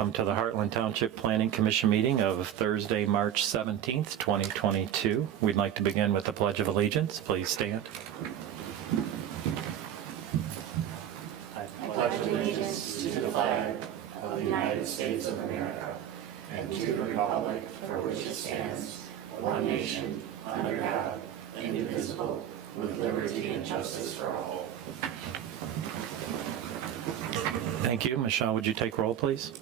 welcome to the Heartland Township Planning Commission meeting of Thursday, March 17th, 2022. We'd like to begin with the Pledge of Allegiance. Please stand. I pledge allegiance to the flag of the United States of America and to the republic for which it stands, one nation, under God, indivisible, with liberty and justice for all. Thank you. Michelle, would you take roll, please?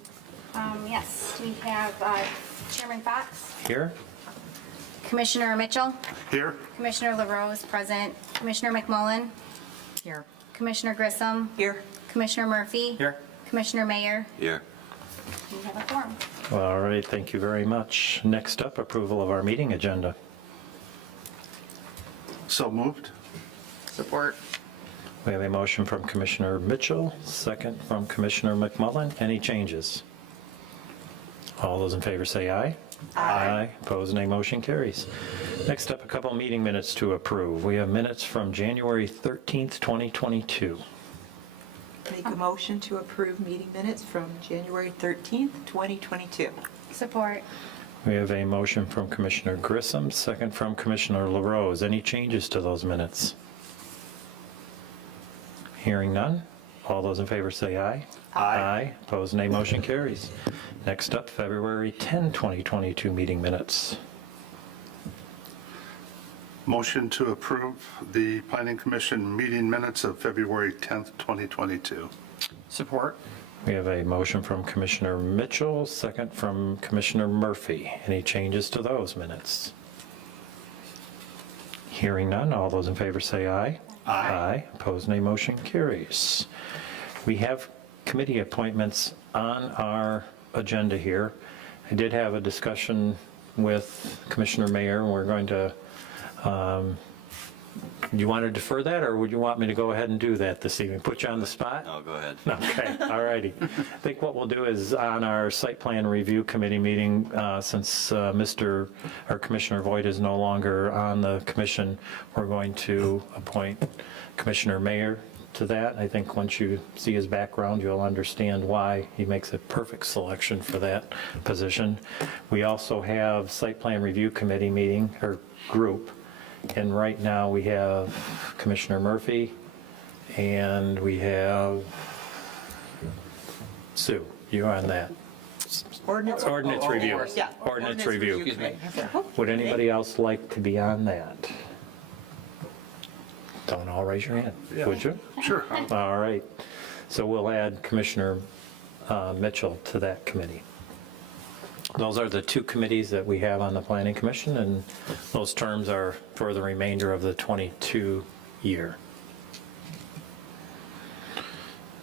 Yes, we have Chairman Fox, Here. Commissioner Mitchell, Here. Commissioner LaRose present, Commissioner McMullen, Here. Commissioner Grissom, Here. Commissioner Murphy, Here. Commissioner Mayer. Here. We have a quorum. All right, thank you very much. Next up, approval of our meeting agenda. So moved. Support. We have a motion from Commissioner Mitchell, second from Commissioner McMullen. Any changes? All those in favor say aye. Aye. Opposed, nay. Motion carries. Next up, a couple meeting minutes to approve. We have minutes from January 13th, 2022. Make a motion to approve meeting minutes from January 13th, 2022. Support. We have a motion from Commissioner Grissom, second from Commissioner LaRose. Any changes to those minutes? Hearing none. All those in favor say aye. Aye. Opposed, nay. Motion carries. Next up, February 10, 2022 meeting minutes. Motion to approve the Planning Commission meeting minutes of February 10th, 2022. Support. We have a motion from Commissioner Mitchell, second from Commissioner Murphy. Any changes to those minutes? Hearing none. All those in favor say aye. Aye. Opposed, nay. Motion carries. We have committee appointments on our agenda here. I did have a discussion with Commissioner Mayer, and we're going to, you want to defer that, or would you want me to go ahead and do that this evening? Put you on the spot? No, go ahead. Okay, all righty. I think what we'll do is on our site plan review committee meeting, since Commissioner Voigt is no longer on the commission, we're going to appoint Commissioner Mayer to that. I think once you see his background, you'll understand why he makes a perfect selection for that position. We also have site plan review committee meeting, or group, and right now we have Commissioner Murphy, and we have Sue. You're on that. Ordinance. Review. Yeah. Ordinance review. Excuse me. Would anybody else like to be on that? Don't all raise your hand, would you? Sure. All right. So we'll add Commissioner Mitchell to that committee. Those are the two committees that we have on the Planning Commission, and those terms are for the remainder of the 22 year.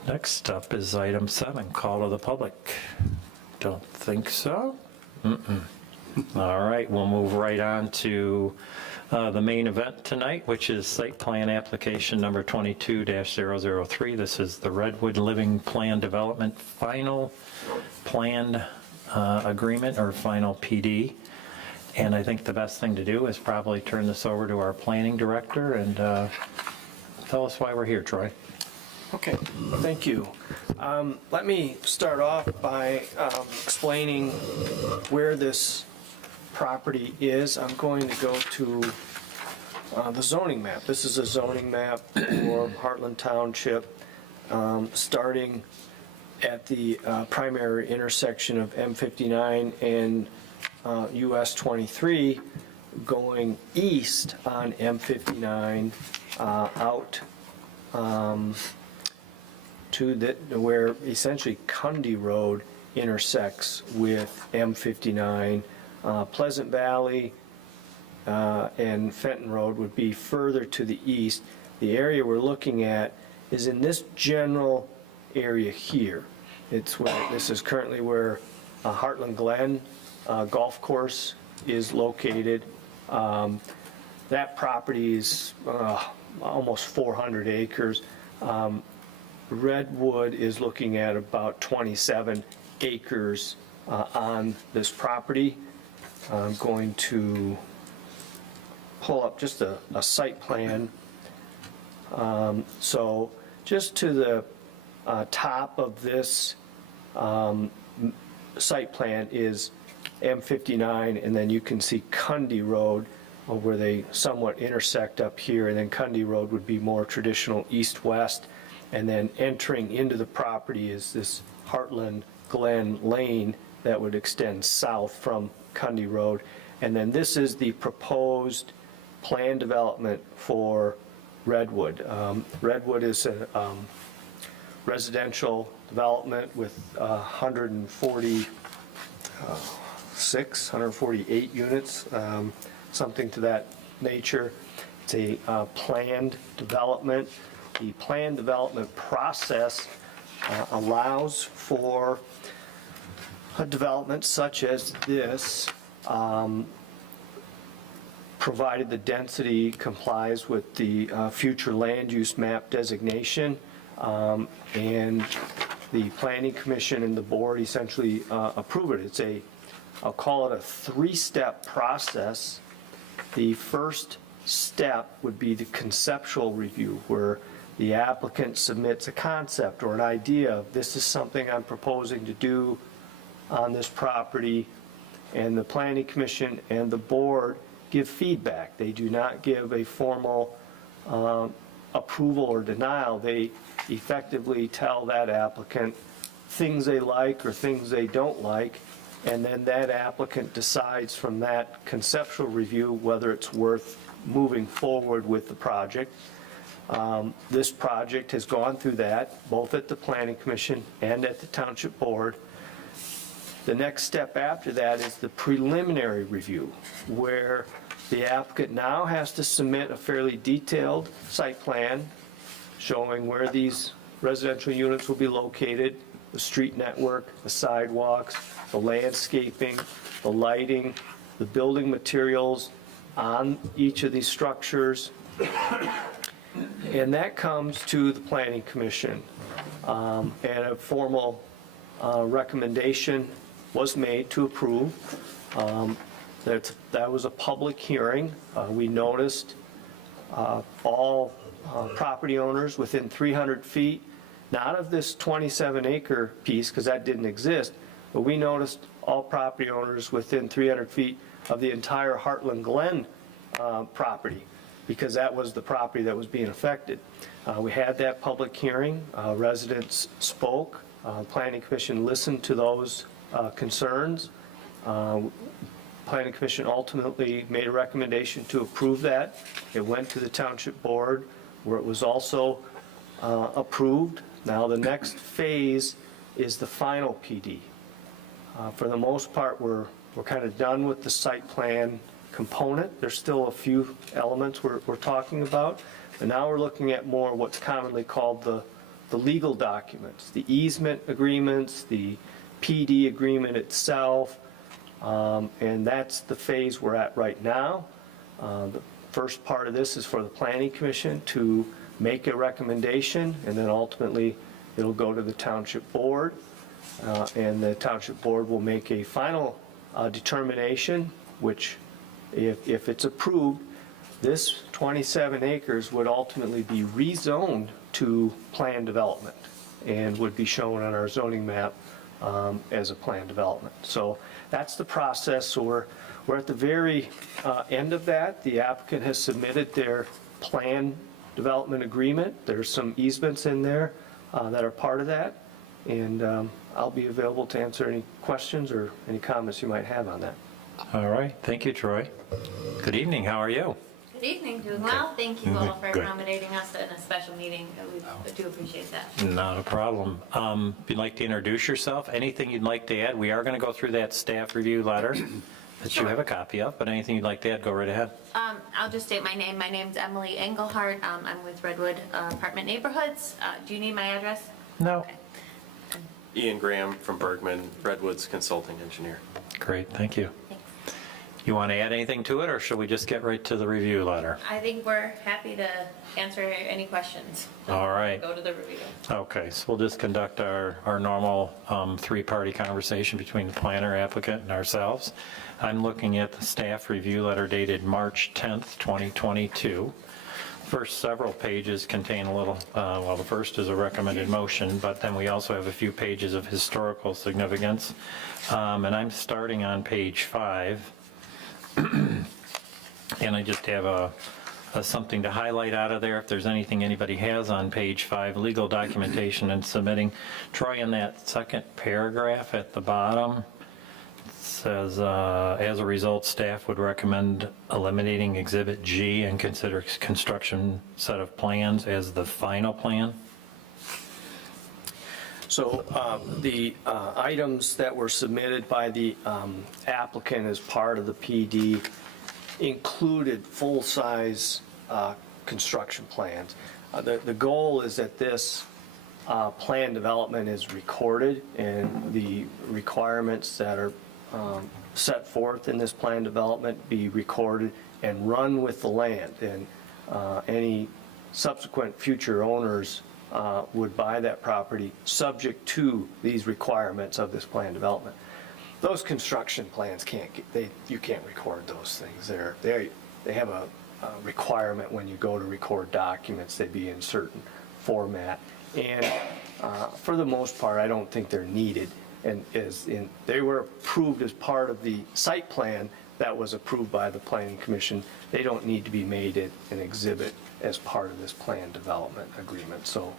Next up is item 7, call to the public. Don't think so? All right, we'll move right on to the main event tonight, which is site plan application number 22-003. This is the Redwood Living Plan Development final plan agreement, or final PD. And I think the best thing to do is probably turn this over to our planning director and tell us why we're here, Troy. Okay, thank you. Let me start off by explaining where this property is. I'm going to go to the zoning map. This is a zoning map for Heartland Township, starting at the primary intersection of M59 and US 23, going east on M59 out to where essentially Cundy Road intersects with M59. Pleasant Valley and Fenton Road would be further to the east. The area we're looking at is in this general area here. It's where, this is currently where Heartland Glen Golf Course is located. That property is almost 400 acres. Redwood is looking at about 27 acres on this property. I'm going to pull up just a site plan. So just to the top of this site plan is M59, and then you can see Cundy Road, where they somewhat intersect up here, and then Cundy Road would be more traditional east-west, and then entering into the property is this Heartland Glen Lane that would extend south from Cundy Road. And then this is the proposed plan development for Redwood. Redwood is a residential development with 148 units, something to that nature. It's a planned development. The planned development process allows for a development such as this, provided the density complies with the future land use map designation, and the Planning Commission and the board essentially approve it. It's I'll call it a three-step process. The first step would be the conceptual review, where the applicant submits a concept or an idea of, this is something I'm proposing to do on this property, and the Planning Commission and the board give feedback. They do not give a formal approval or denial. They effectively tell that applicant things they like or things they don't like, and then that applicant decides from that conceptual review whether it's worth moving forward with the project. This project has gone through that, both at the Planning Commission and at the Township Board. The next step after that is the preliminary review, where the applicant now has to submit a fairly detailed site plan showing where these residential units will be located, the street network, the sidewalks, the landscaping, the lighting, the building materials on each of these structures. And that comes to the Planning Commission. And a formal recommendation was made to approve. That was a public hearing. We noticed all property owners within 300 feet, not of this 27-acre piece, because that didn't exist, but we noticed all property owners within 300 feet of the entire Heartland Glen property, because that was the property that was being affected. We had that public hearing. Residents spoke. Planning Commission listened to those concerns. Planning Commission ultimately made a recommendation to approve that. It went to the Township Board, where it was also approved. Now the next phase is the final PD. For the most part, we're kind of done with the site plan component. There's still a few elements we're talking about, but now we're looking at more what's commonly called the legal documents, the easement agreements, the PD agreement itself, and that's the phase we're at right now. The first part of this is for the Planning Commission to make a recommendation, and then ultimately it'll go to the Township Board, and the Township Board will make a final determination, which if it's approved, this 27 acres would ultimately be rezoned to planned development and would be shown on our zoning map as a planned development. So that's the process. So we're at the very end of that. The applicant has submitted their plan development agreement. There's some easements in there that are part of that, and I'll be available to answer any questions or any comments you might have on that. All right, thank you, Troy. Good evening, how are you? Good evening, doing well. Thank you all for Good. accommodating us in a special meeting. We do appreciate that. Not a problem. If you'd like to introduce yourself, anything you'd like to add? We are going to go through that staff review letter that you have a copy of, but anything you'd like to add, go right ahead. I'll just state my name. My name's Emily Engelhardt. I'm with Redwood Apartment Neighborhoods. Do you need my address? No. Okay. Ian Graham from Bergman, Redwood's consulting engineer. Great, thank you. Thanks. You want to add anything to it, or should we just get right to the review letter? I think we're happy to answer any questions. All right. Go to the review. Okay, so we'll just conduct our normal three-party conversation between the planner, applicant, and ourselves. I'm looking at the staff review letter dated March 10th, 2022. First several pages contain a little, well, the first is a recommended motion, but then we also have a few pages of historical significance. And I'm starting on page 5. And I just have something to highlight out of there. If there's anything anybody has on page 5, legal documentation and submitting. Troy, in that second paragraph at the bottom, says, as a result, staff would recommend eliminating Exhibit G and consider construction set of plans as the final plan. So the items that were submitted by the applicant as part of the PD included full-size construction plans. The goal is that this plan development is recorded, and the requirements that are set forth in this plan development be recorded and run with the land. And any subsequent future owners would buy that property subject to these requirements of this plan development. Those construction plans you can't record those things. They have a requirement when you go to record documents, they be in certain format. And for the most part, I don't think they're needed. And they were approved as part of the site plan that was approved by the Planning Commission. They don't need to be made an exhibit as part of this plan development agreement. So,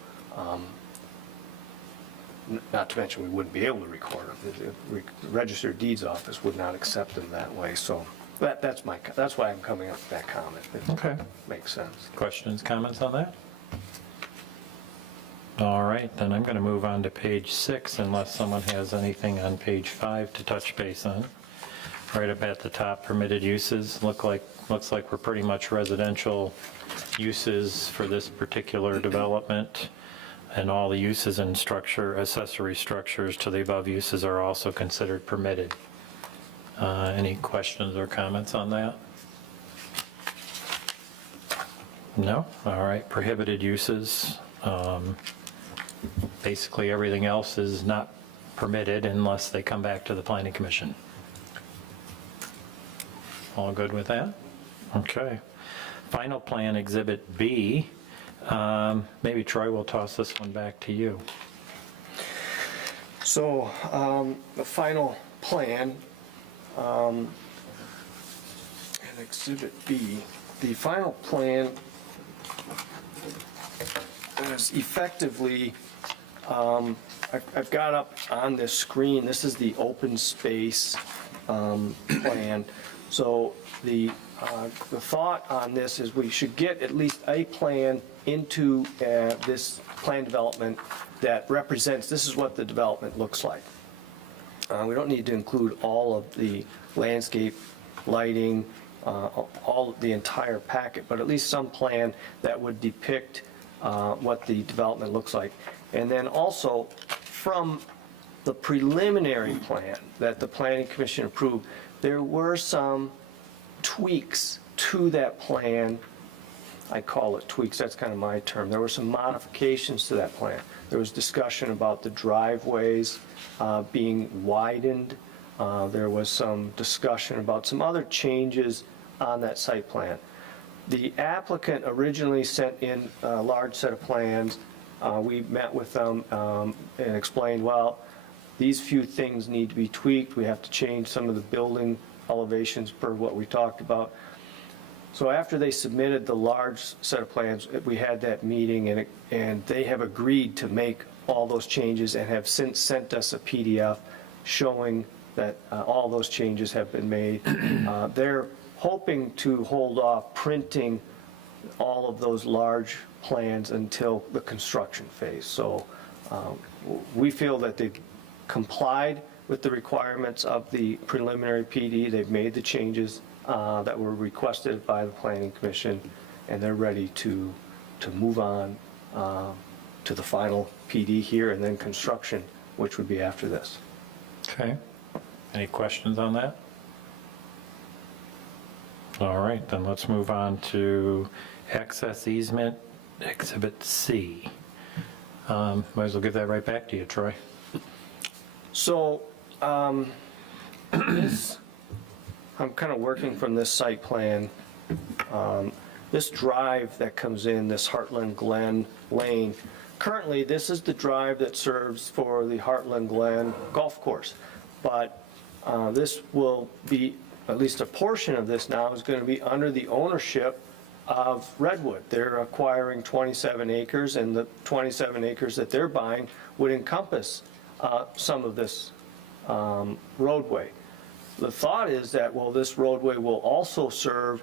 not to mention we wouldn't be able to record them. The Registered Deeds Office would not accept them that way. So that's why I'm coming up with that comment. It Okay. makes sense. Questions, comments on that? All right, then I'm going to move on to page 6 unless someone has anything on page 5 to touch base on. Right up at the top, permitted uses. Looks like we're pretty much residential uses for this particular development. And all the uses and accessory structures to the above uses are also considered permitted. Any questions or comments on that? No? All right, prohibited uses. Basically, everything else is not permitted unless they come back to the Planning Commission. All good with that? Okay. Final plan, Exhibit B. Maybe Troy will toss this one back to you. So the final plan, and Exhibit B, the final plan is effectively, I've got up on this screen, this is the open space plan. So the thought on this is we should get at least a plan into this plan development that represents, this is what the development looks like. We don't need to include all of the landscape, lighting, all the entire packet, but at least some plan that would depict what the development looks like. And then also, from the preliminary plan that the Planning Commission approved, there were some tweaks to that plan. I call it tweaks, that's kind of my term. There were some modifications to that plan. There was discussion about the driveways being widened. There was some discussion about some other changes on that site plan. The applicant originally sent in a large set of plans. We met with them and explained, well, these few things need to be tweaked. We have to change some of the building elevations per what we talked about. So after they submitted the large set of plans, we had that meeting, and they have agreed to make all those changes and have since sent us a PDF showing that all those changes have been made. They're hoping to hold off printing all of those large plans until the construction phase. So we feel that they've complied with the requirements of the preliminary PD. They've made the changes that were requested by the Planning Commission, and they're ready to move on to the final PD here and then construction, which would be after this. Okay. Any questions on that? All right, then let's move on to access easement, Exhibit C. Might as well give that right back to you, Troy. So this, I'm kind of working from this site plan. this drive that comes in, this Heartland Glen Lane, currently, this is the drive that serves for the Heartland Glen Golf Course. But this will be, at least a portion of this now is going to be under the ownership of Redwood. They're acquiring 27 acres, and the 27 acres that they're buying would encompass some of this roadway. The thought is that, well, this roadway will also serve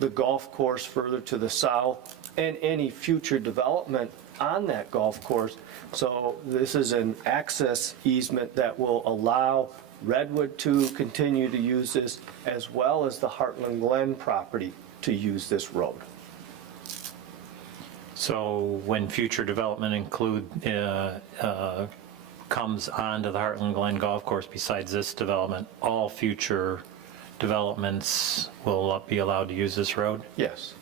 the golf course further to the south and any future development on that golf course. So this is an access easement that will allow Redwood to continue to use this, as well as the Heartland Glen property to use this road. So when future development comes onto the Heartland Glen Golf Course, besides this development, all future developments will be allowed to use this road? Yes.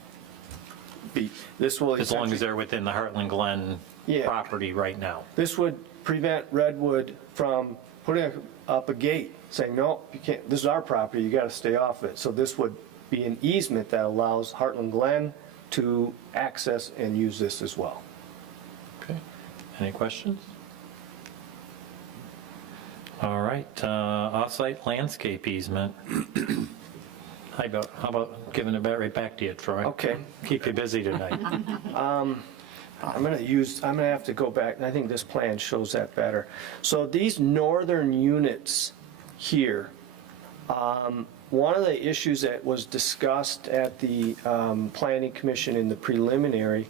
This will As long as essentially, they're within the Heartland Glen Yeah. property right now? this would prevent Redwood from putting up a gate saying, no, you can't, this is our property, you got to stay off it. So this would be an easement that allows Heartland Glen to access and use this as well. Okay. Any questions? All right, off-site landscape easement. How about giving it right back to you, Troy? Okay. Keep you busy tonight. I'm gonna have to go back, and I think this plan shows that better. So these northern units here, one of the issues that was discussed at the Planning Commission in the preliminary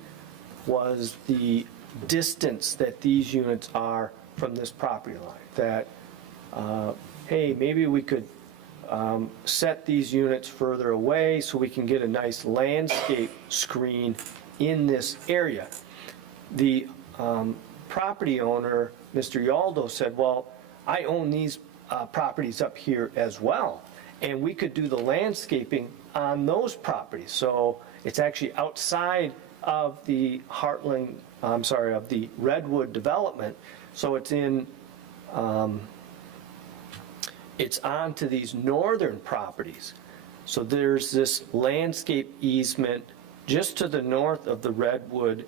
was the distance that these units are from this property line. That, hey, maybe we could set these units further away so we can get a nice landscape screen in this area. The property owner, Mr. Yaldo, said, well, I own these properties up here as well, and we could do the landscaping on those properties. So it's actually outside of the of the Redwood development, so it's in, it's onto these northern properties. So there's this landscape easement just to the north of the Redwood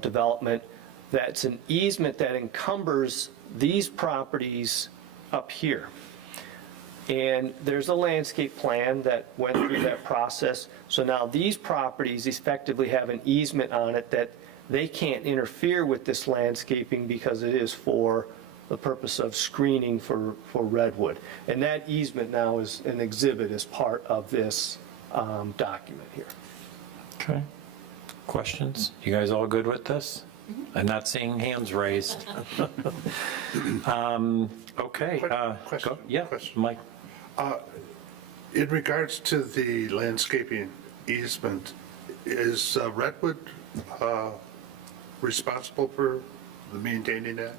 development. That's an easement that encumbers these properties up here. And there's a landscape plan that went through that process. So now these properties effectively have an easement on it that they can't interfere with this landscaping because it is for the purpose of screening for Redwood. And that easement now is an exhibit as part of this document here. Okay. Questions? You guys all good with this? I'm not seeing hands raised. Okay. Question, Yeah, question. Mike. In regards to the landscaping easement, is Redwood responsible for maintaining that?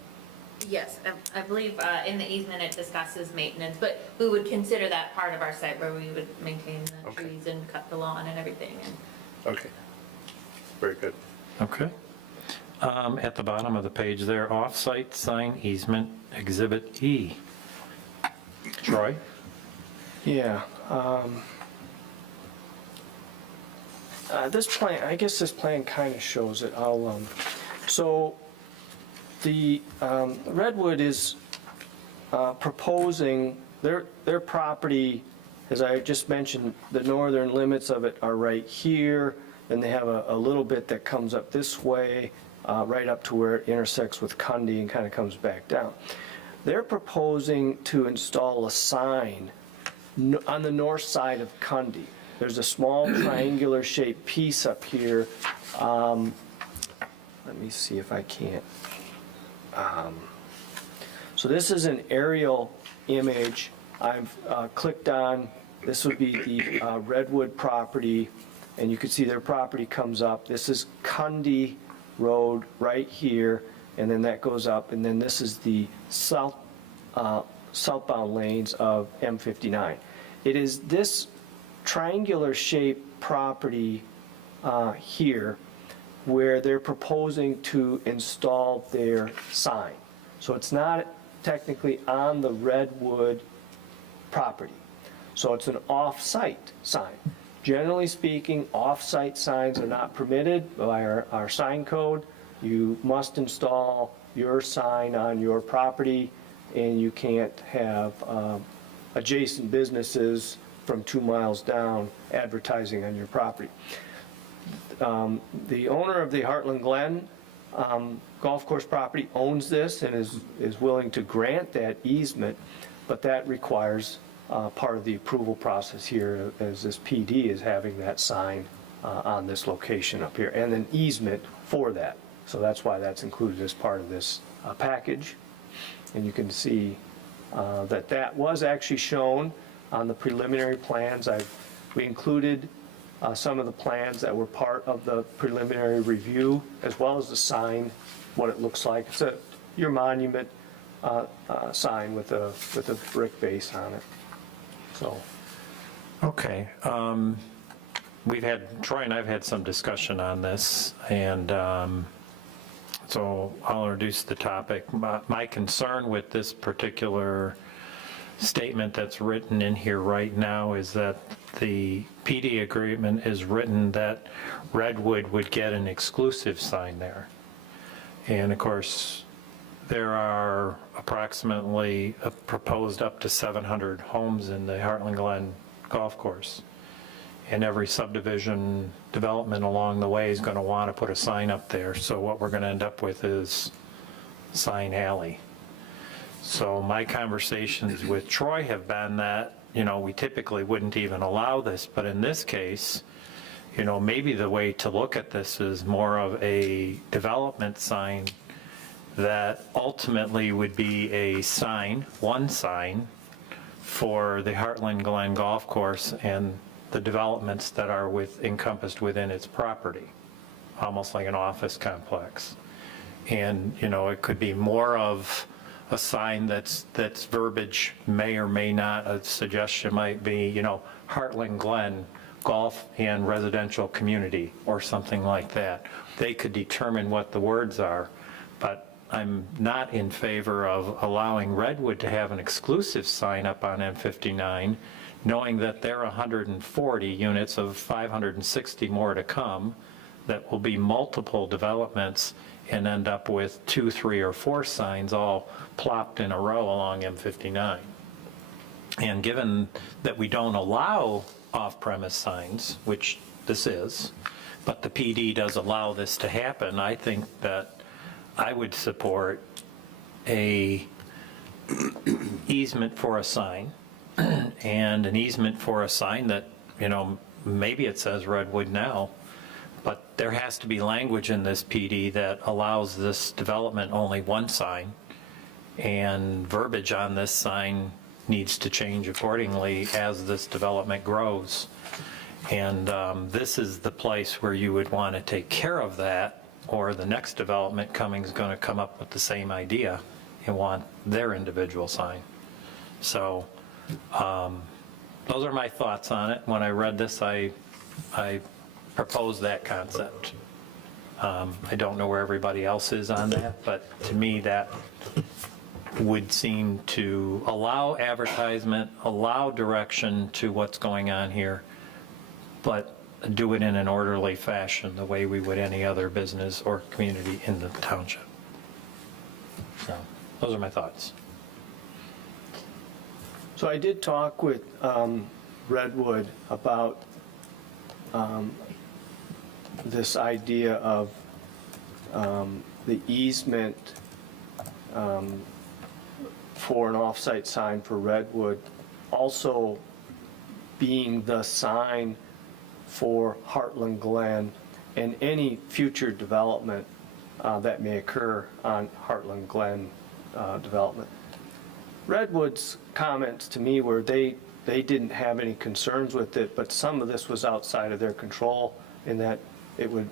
Yes, I believe in the easement it discusses maintenance, but we would consider that part of our site where we would maintain the Okay. trees and cut the lawn and everything. And Okay, very good. Okay. At the bottom of the page there, off-site sign easement, Exhibit E. Troy? Yeah. This plan, I guess this plan kind of shows it. So the Redwood is proposing, their property, as I just mentioned, the northern limits of it are right here, and they have a little bit that comes up this way, right up to where it intersects with Cundy and kind of comes back down. They're proposing to install a sign on the north side of Cundy. There's a small triangular shaped piece up here. Let me see if I can't. So this is an aerial image. I've clicked on, this would be the Redwood property, and you can see their property comes up. This is Cundy Road right here, and then that goes up, and then this is the southbound lanes of M59. It is this triangular shaped property here where they're proposing to install their sign. So it's not technically on the Redwood property. So it's an off-site sign. generally speaking, off-site signs are not permitted by our sign code. You must install your sign on your property, and you can't have adjacent businesses from 2 miles down advertising on your property. The owner of the Heartland Glen golf course property owns this and is willing to grant that easement, but that requires part of the approval process here, as this PD is having that sign on this location up here, and an easement for that. So that's why that's included as part of this package. And you can see that was actually shown on the preliminary plans. We included some of the plans that were part of the preliminary review, as well as the sign, what it looks like. It's your monument sign with a brick base on it. So, Okay. Troy and I've had some discussion on this, and so I'll introduce the topic. My concern with this particular statement that's written in here right now is that the PD agreement is written that Redwood would get an exclusive sign there. And of course, there are approximately proposed up to 700 homes in the Heartland Glen golf course. And every subdivision development along the way is going to want to put a sign up there. So what we're going to end up with is sign alley. So my conversations with Troy have been that, we typically wouldn't even allow this, but in this case, maybe the way to look at this is more of a development sign that ultimately would be a sign, one sign, for the Heartland Glen Golf Course and the developments that are encompassed within its property, almost like an office complex. And, it could be more of a sign that's verbiage, may or may not. A suggestion might be, Heartland Glen Golf and Residential Community, or something like that. They could determine what the words are, but I'm not in favor of allowing Redwood to have an exclusive sign up on M59, knowing that there are 140 units of 560 more to come, that will be multiple developments and end up with 2, 3, or 4 signs all plopped in a row along M59. And given that we don't allow off-premise signs, which this is, but the PD does allow this to happen, I think that I would support a easement for a sign, and an easement for a sign that, maybe it says Redwood now, but there has to be language in this PD that allows this development only one sign, and verbiage on this sign needs to change accordingly as this development grows. And this is the place where you would want to take care of that, or the next development coming is going to come up with the same idea and want their individual sign. So those are my thoughts on it. When I read this, I proposed that concept. I don't know where everybody else is on that, but to me that would seem to allow advertisement, allow direction to what's going on here, but do it in an orderly fashion, the way we would any other business or community in the township. So those are my thoughts. so I did talk with Redwood about this idea of the easement for an off-site sign for Redwood also being the sign for Heartland Glen and any future development that may occur on Heartland Glen development. Redwood's comments to me were they didn't have any concerns with it, but some of this was outside of their control, in that would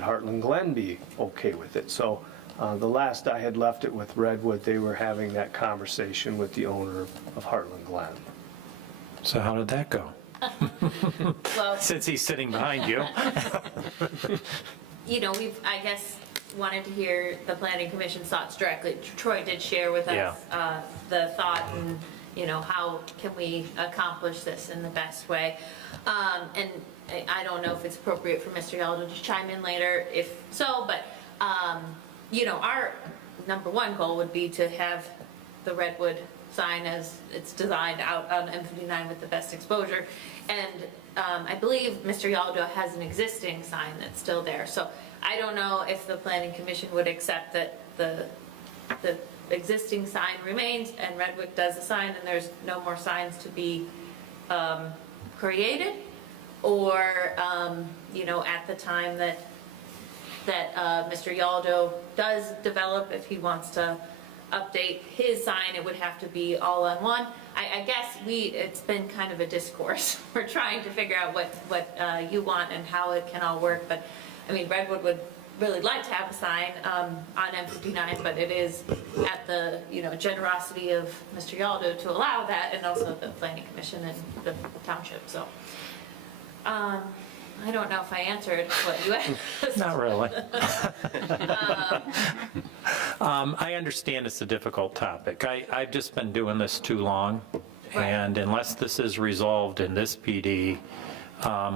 Heartland Glen be okay with it? So the last I had left it with Redwood, they were having that conversation with the owner of Heartland Glen. So how did that go? Well, Since he's sitting behind you. we've, I guess, wanted to hear the planning commission's thoughts directly. Troy did share with us the thought, how can we accomplish this in the best way? And I don't know if it's appropriate for Mr. Yaldo to chime in later, if so, but, our number one goal would be to have the redwood sign as it's designed out on M59 with the best exposure. And I believe Mr. Yaldo has an existing sign that's still there. So I don't know if the planning commission would accept that the existing sign remains and Redwood does the sign and there's no more signs to be created, or, at the time that Mr. Yaldo does develop, if he wants to update his sign, it would have to be all on one. I guess it's been kind of a discourse. We're trying to figure out what you want and how it can all work, but, Redwood would really like to have a sign on M59, but it is at the, generosity of Mr. Yaldo to allow that, and also the planning commission and the township, so. I don't know if I answered what you asked. Not really. I understand it's a difficult topic. I've just been doing this too long, and unless this is resolved in this PD,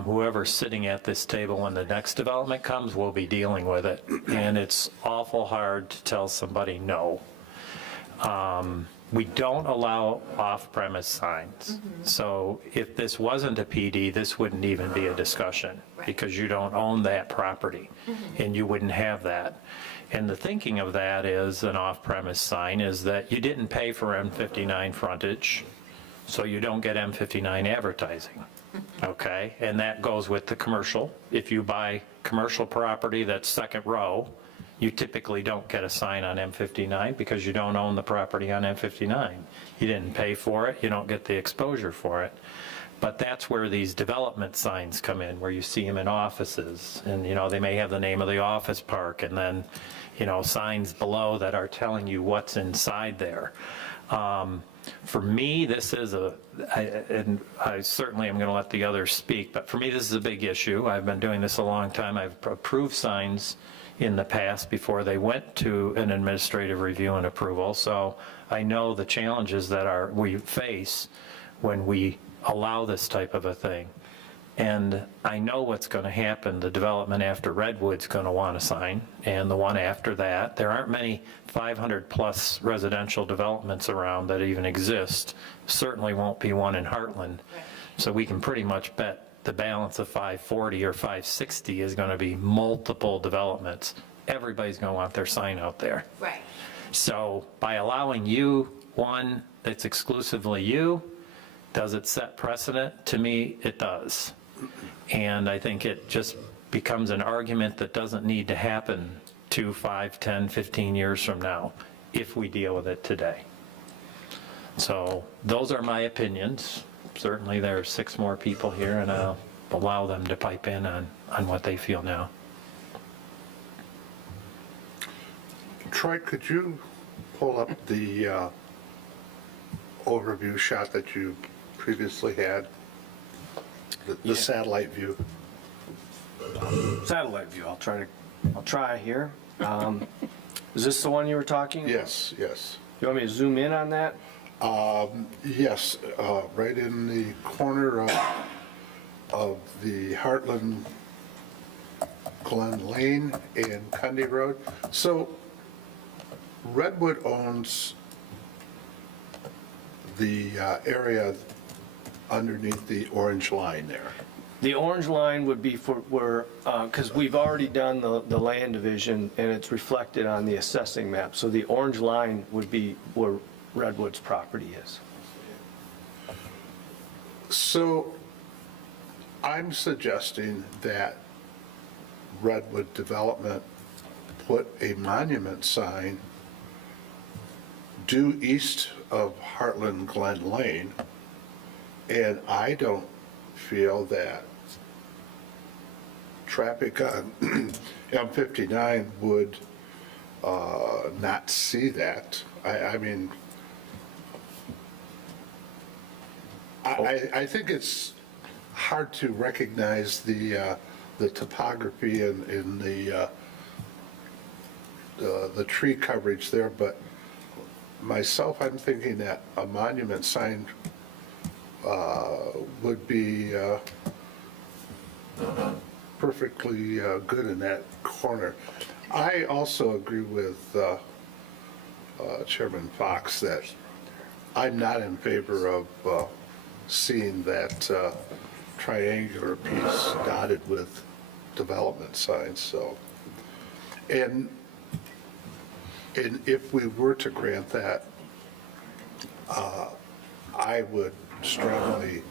whoever's sitting at this table when the next development comes will be dealing with it, and it's awful hard to tell somebody no. We don't allow off-premise signs. So if this wasn't a PD, this wouldn't even be a discussion, because you don't own that property, and you wouldn't have that. And the thinking of that is, an off-premise sign is that you didn't pay for M59 frontage, so you don't get M59 advertising. Okay, and that goes with the commercial. If you buy commercial property that's second row, you typically don't get a sign on M59 because you don't own the property on M59. You didn't pay for it, you don't get the exposure for it. But that's where these development signs come in, where you see them in offices, and they may have the name of the office park, and then signs below that are telling you what's inside there. For me, this is and I certainly am going to let the others speak, but for me this is a big issue. I've been doing this a long time. I've approved signs in the past before they went to an administrative review and approval, so I know the challenges that we face when we allow this type of a thing. And I know what's going to happen. The development after Redwood's going to want a sign, and the one after that. There aren't many 500-plus residential developments around that even exist. Certainly won't be one in Heartland. So we can pretty much bet the balance of 540 or 560 is going to be multiple developments. Everybody's going to want their sign out there. Right. So by allowing you one that's exclusively you, does it set precedent? To me, it does. And I think it just becomes an argument that doesn't need to happen 2, 5, 10, 15 years from now if we deal with it today. So those are my opinions. Certainly there are 6 more people here, and I'll allow them to pipe in on what they feel now. Troy, could you pull up the overview shot that you previously had? The satellite view. Satellite view, I'll try here. Is this the one you were talking about? Yes, yes. You want me to zoom in on that? Yes, right in the corner of the Heartland Glen Lane and Cundy Road. So Redwood owns the area underneath the orange line there. The orange line would be for where, because we've already done the land division and it's reflected on the assessing map. So the orange line would be where Redwood's property is. So I'm suggesting that Redwood Development put a monument sign due east of Heartland Glen Lane, and I don't feel that traffic on M59 would not see that. I mean, I think it's hard to recognize the topography and the tree coverage there, but myself, I'm thinking that a monument sign would be perfectly good in that corner. I also agree with Chairman Fox that I'm not in favor of seeing that triangular piece dotted with development signs, so. And if we were to grant that, I would strongly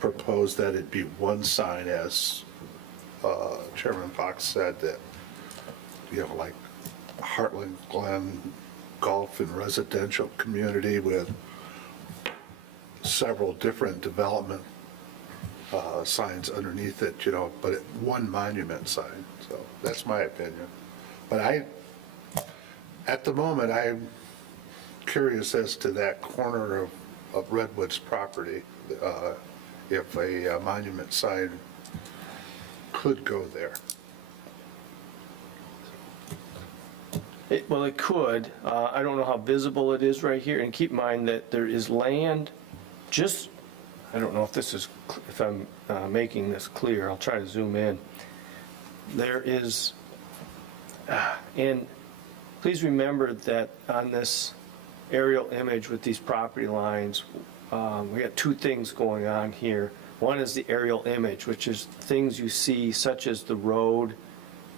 propose that it be one sign, as Chairman Fox said, that, like Heartland Glen Golf and Residential Community with several different development signs underneath it, but one monument sign. So that's my opinion. But at the moment, I'm curious as to that corner of Redwood's property, if a monument sign could go there. Well, it could. I don't know how visible it is right here, and keep in mind that there is land just, I don't know if I'm making this clear, I'll try to zoom in. There is, and please remember that on this aerial image with these property lines, we got two things going on here. One is the aerial image, which is things you see such as the road,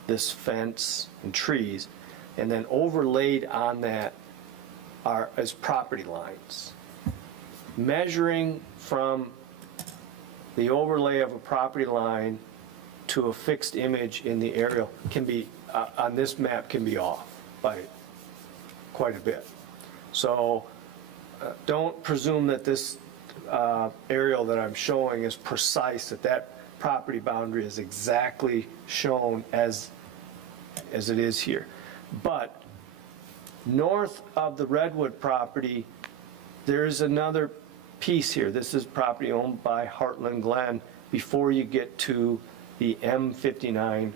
this fence, and trees. And then overlaid on that is property lines. Measuring from the overlay of a property line to a fixed image in the aerial can be, on this map, can be off by quite a bit. So don't presume that this aerial that I'm showing is precise, that property boundary is exactly shown as it is here. But north of the Redwood property, there is another piece here. This is property owned by Heartland Glen before you get to the M59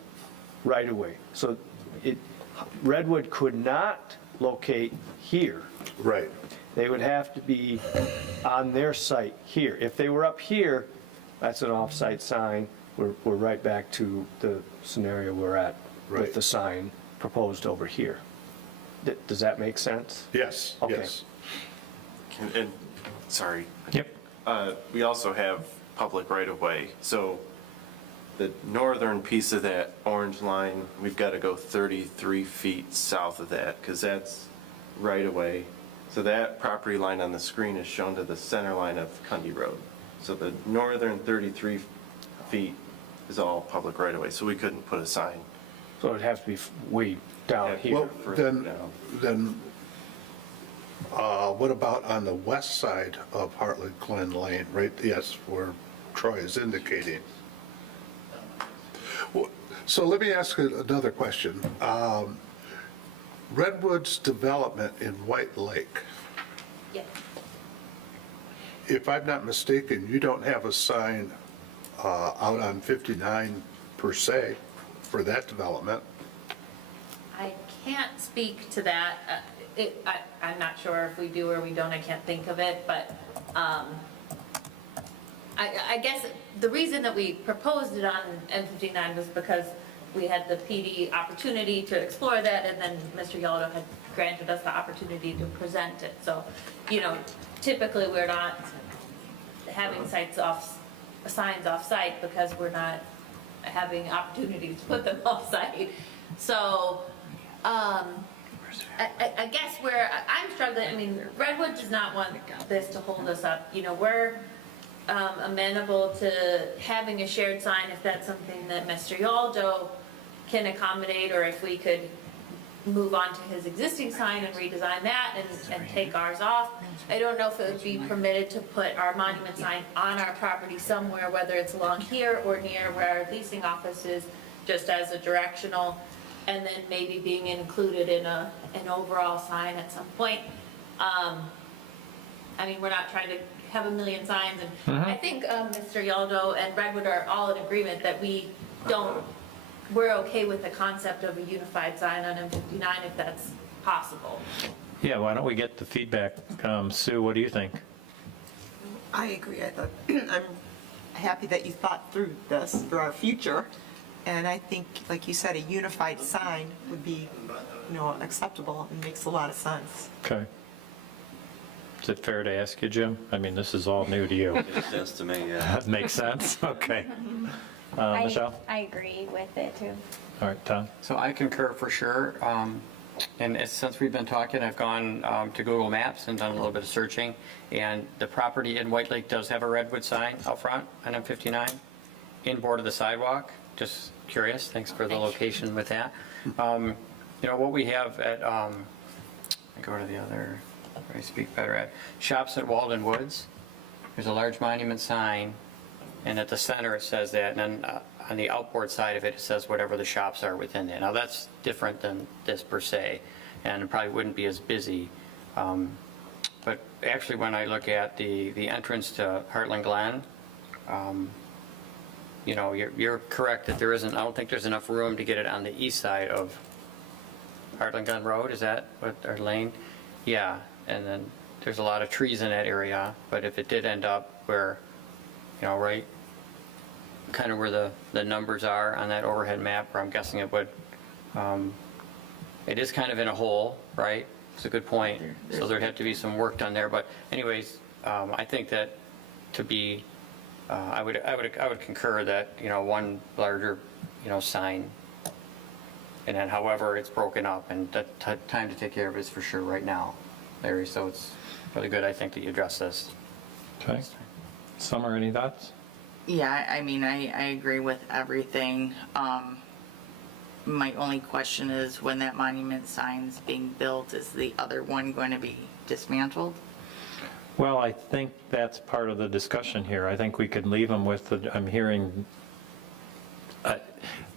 right-of-way. So Redwood could not locate here. Right. They would have to be on their site here. If they were up here, that's an off-site sign. We're right back to the scenario we're at Right. with the sign proposed over here. Does that make sense? Yes, Okay. yes. And, sorry, Yep. we also have public right-of-way. So the northern piece of that orange line, we've got to go 33 feet south of that because that's right-of-way. So that property line on the screen is shown to the center line of Cundy Road. So the northern 33 feet is all public right-of-way, so we couldn't put a sign. So it'd have to be way down Yeah, here. Well, further down. then what about on the west side of Heartland Glen Lane, right? Yes, where Troy is indicating. Well, so let me ask you another question. Redwood's development in White Lake, Yeah. if I'm not mistaken, you don't have a sign out on 59 per se for that development. I can't speak to that. I'm not sure if we do or we don't, I can't think of it, but I guess the reason that we proposed it on M59 was because we had the PD opportunity to explore that, and then Mr. Yaldo had granted us the opportunity to present it. So, typically we're not having signs off-site because we're not having opportunities to put them off-site. So, I guess where I'm struggling, Redwood does not want this to hold us up. We're amenable to having a shared sign if that's something that Mr. Yaldo can accommodate, or if we could move on to his existing sign and redesign that and take ours off. I don't know if it would be permitted to put our monument sign on our property somewhere, whether it's along here or near where our leasing office is, just as a directional, and then maybe being included in an overall sign at some point. We're not trying to have a million signs, and I think Mr. Yaldo and Redwood are all in agreement that we're okay with the concept of a unified sign on M59 if that's possible. Yeah, why don't we get the feedback? Sue, what do you think? I agree. I thought, I'm happy that you thought through this for our future. And I think, like you said, a unified sign would be, acceptable and makes a lot of sense. Okay. Is it fair to ask you, Jim? I mean, this is all new to you. Makes sense to me, yeah. That makes sense? Okay. Michelle? I agree with it too. All right, Tom? So I concur for sure. Since we've been talking, I've gone to Google Maps and done a little bit of searching. And the property in White Lake does have a redwood sign out front on M59, inboard of the sidewalk. Just curious. Thanks for the location with that. What we have at, I go to the other, where I speak better at, Shops at Walden Woods. There's a large monument sign, and at the center it says that, and then on the outboard side of it, it says whatever the shops are within it. Now, that's different than this per se, and it probably wouldn't be as busy. But actually, when I look at the entrance to Heartland Glen, you're correct that there isn't, I don't think there's enough room to get it on the east side of Heartland Glen Road, is that what, our lane? Yeah, and then there's a lot of trees in that area, but if it did end up where, right, kind of where the numbers are on that overhead map, where I'm guessing it would, it is kind of in a hole, right? It's a good point. So there'd have to be some work done there, but anyways, I think that to be, I would concur that, one larger, sign, and then however it's broken up, and the time to take care of it is for sure right now, Larry, so it's really good, I think, that you address this. Okay. Summer, any thoughts? Yeah, I mean, I agree with everything. My only question is when that monument sign's being built, is the other one going to be dismantled? Well, I think that's part of the discussion here. I think we could leave them with I'm hearing,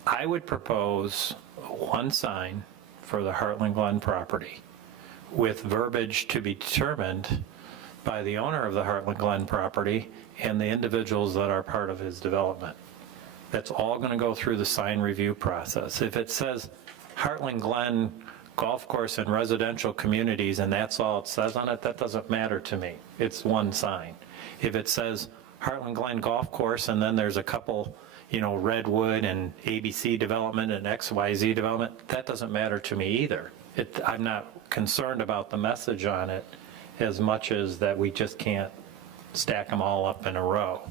I would propose one sign for the Heartland Glen property with verbiage to be determined by the owner of the Heartland Glen property and the individuals that are part of his development. That's all going to go through the sign review process. If it says Heartland Glen Golf Course and residential communities and that's all it says on it, that doesn't matter to me. It's one sign. If it says Heartland Glen Golf Course and then there's a couple, Redwood and ABC development and XYZ development, that doesn't matter to me either. I'm not concerned about the message on it as much as that we just can't stack them all up in a row.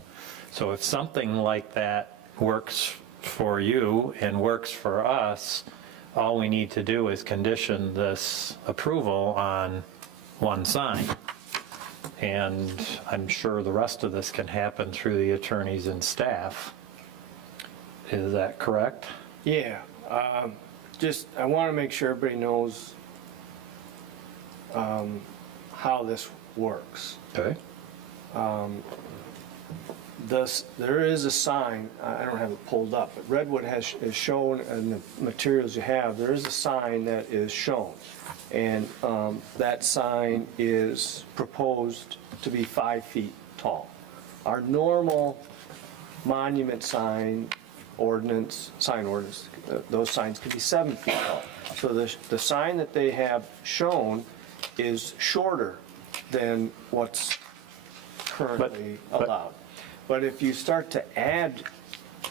So if something like that works for you and works for us, all we need to do is condition this approval on one sign. And I'm sure the rest of this can happen through the attorneys and staff. Is that correct? Yeah, I want to make sure everybody knows how this works. Okay. There is a sign, I don't have it pulled up, but Redwood is shown in the materials you have, there is a sign that is shown. And that sign is proposed to be 5 feet tall. Our normal monument sign ordinance, those signs can be 7 feet tall. So the sign that they have shown is shorter than what's currently But- allowed. But if you start to add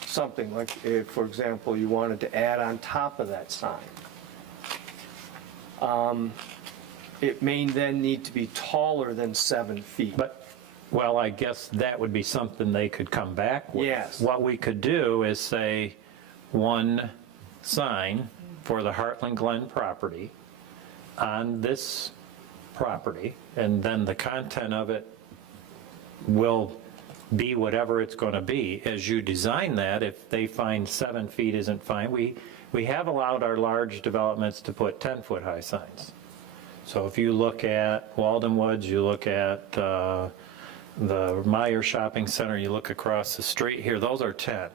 something, like if, for example, you wanted to add on top of that sign, it may then need to be taller than 7 feet. But, well, I guess that would be something they could come back with. Yes. What we could do is say one sign for the Heartland Glen property on this property, and then the content of it will be whatever it's going to be. As you design that, if they find 7 feet isn't fine, we have allowed our large developments to put 10-foot high signs. So if you look at Walden Woods, you look at the Meyer Shopping Center, you look across the street here, those are 10.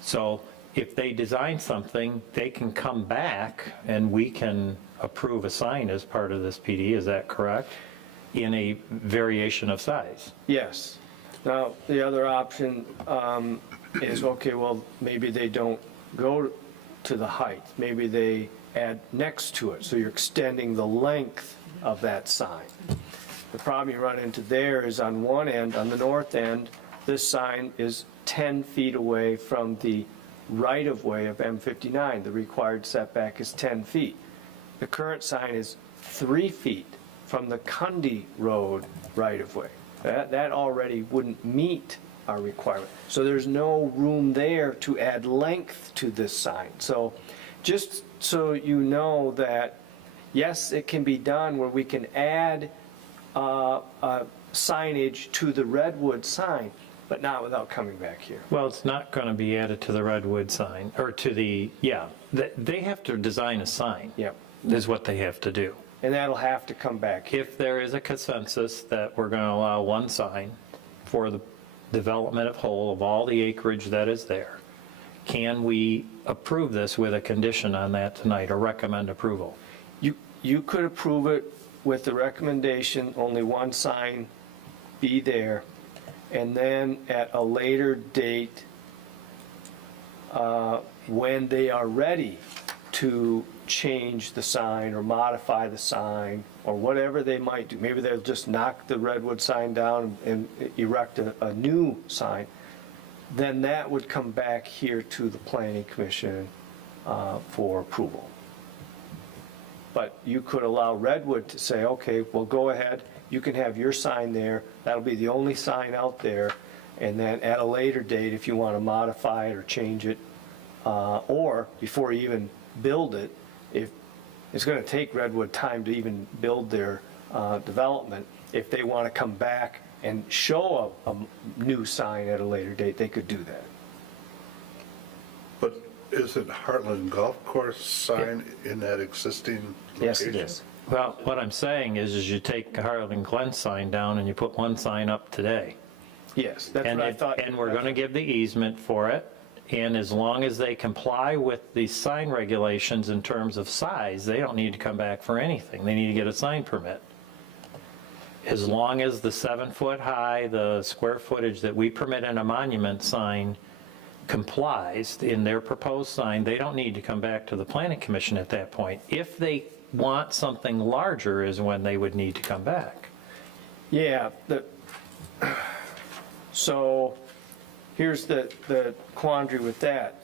So if they design something, they can come back and we can approve a sign as part of this PD, is that correct? In a variation of size. Yes. Now, the other option is, okay, well, maybe they don't go to the height. Maybe they add next to it, so you're extending the length of that sign. The problem you run into there is on one end, on the north end, this sign is 10 feet away from the right-of-way of M59. The required setback is 10 feet. The current sign is 3 feet from the Cundy Road right-of-way. That already wouldn't meet our requirement. So there's no room there to add length to this sign. So just so you know that, yes, it can be done where we can add signage to the Redwood sign, but not without coming back here. Well, it's not going to be added to the Redwood sign, or to the, yeah, they have to design a sign. Yep. Is what they have to do. And that'll have to come back here. If there is a consensus that we're going to allow one sign for the development of whole of all the acreage that is there, can we approve this with a condition on that tonight, or recommend approval? You could approve it with the recommendation, only one sign be there, and then at a later date, when they are ready to change the sign or modify the sign or whatever they might do. Maybe they'll just knock the Redwood sign down and erect a new sign. Then that would come back here to the Planning Commission for approval. But you could allow Redwood to say, okay, well, go ahead, you can have your sign there, that'll be the only sign out there, and then at a later date, if you want to modify it or change it, or before you even build it, if it's going to take Redwood time to even build their development, if they want to come back and show a new sign at a later date, they could do that. But is it Heartland Golf Course sign in that existing location? Yes, it is. Well, what I'm saying is you take the Harlan Glen sign down and you put one sign up today. Yes, that's And what I thought. and we're going to give the easement for it, and as long as they comply with the sign regulations in terms of size, they don't need to come back for anything. They need to get a sign permit. As long as the 7-foot high, the square footage that we permit in a monument sign complies in their proposed sign, they don't need to come back to the Planning Commission at that point. If they want something larger is when they would need to come back. Yeah, so here's the quandary with that.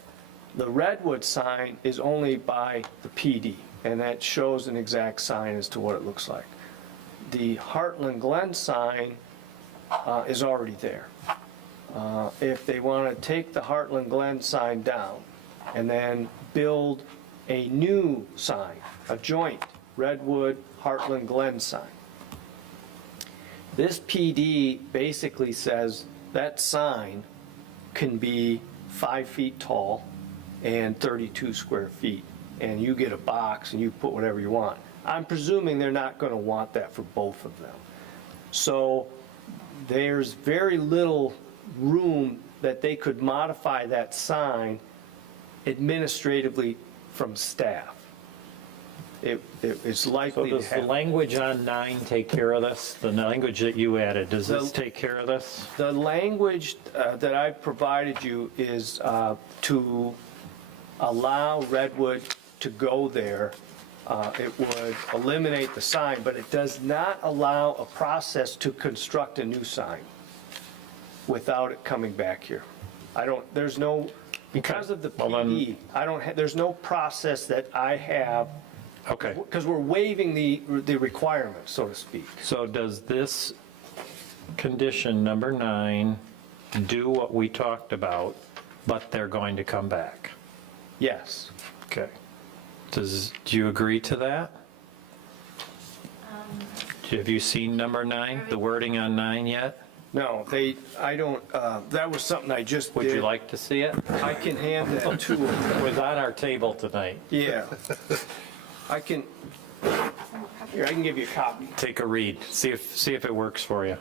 The Redwood sign is only by the PD, and that shows an exact sign as to what it looks like. The Heartland Glen sign is already there. If they want to take the Heartland Glen sign down and then build a new sign, a joint Redwood Heartland Glen sign, this PD basically says that sign can be 5 feet tall and 32 square feet, and you get a box and you put whatever you want. I'm presuming they're not going to want that for both of them. So there's very little room that they could modify that sign administratively from staff. It's So likely to does the happen. language on 9 take care of this? The language that you added, does this The- take care of this? The language that I've provided you is to allow Redwood to go there. It would eliminate the sign, but it does not allow a process to construct a new sign without it coming back here. There's no, because of the Well, then- PD, there's no process that I have, Okay. because we're waiving the requirement, so to speak. So does this condition number 9 do what we talked about, but they're going to come back? Yes. Okay. Do you agree to that? Have you seen number 9, the wording on 9 yet? No, I don't, that was something I just did. Would you like to see it? I can hand that to them. It was on our table tonight. Yeah. I can, here, I can give you a copy. Take a read, see if it works for you.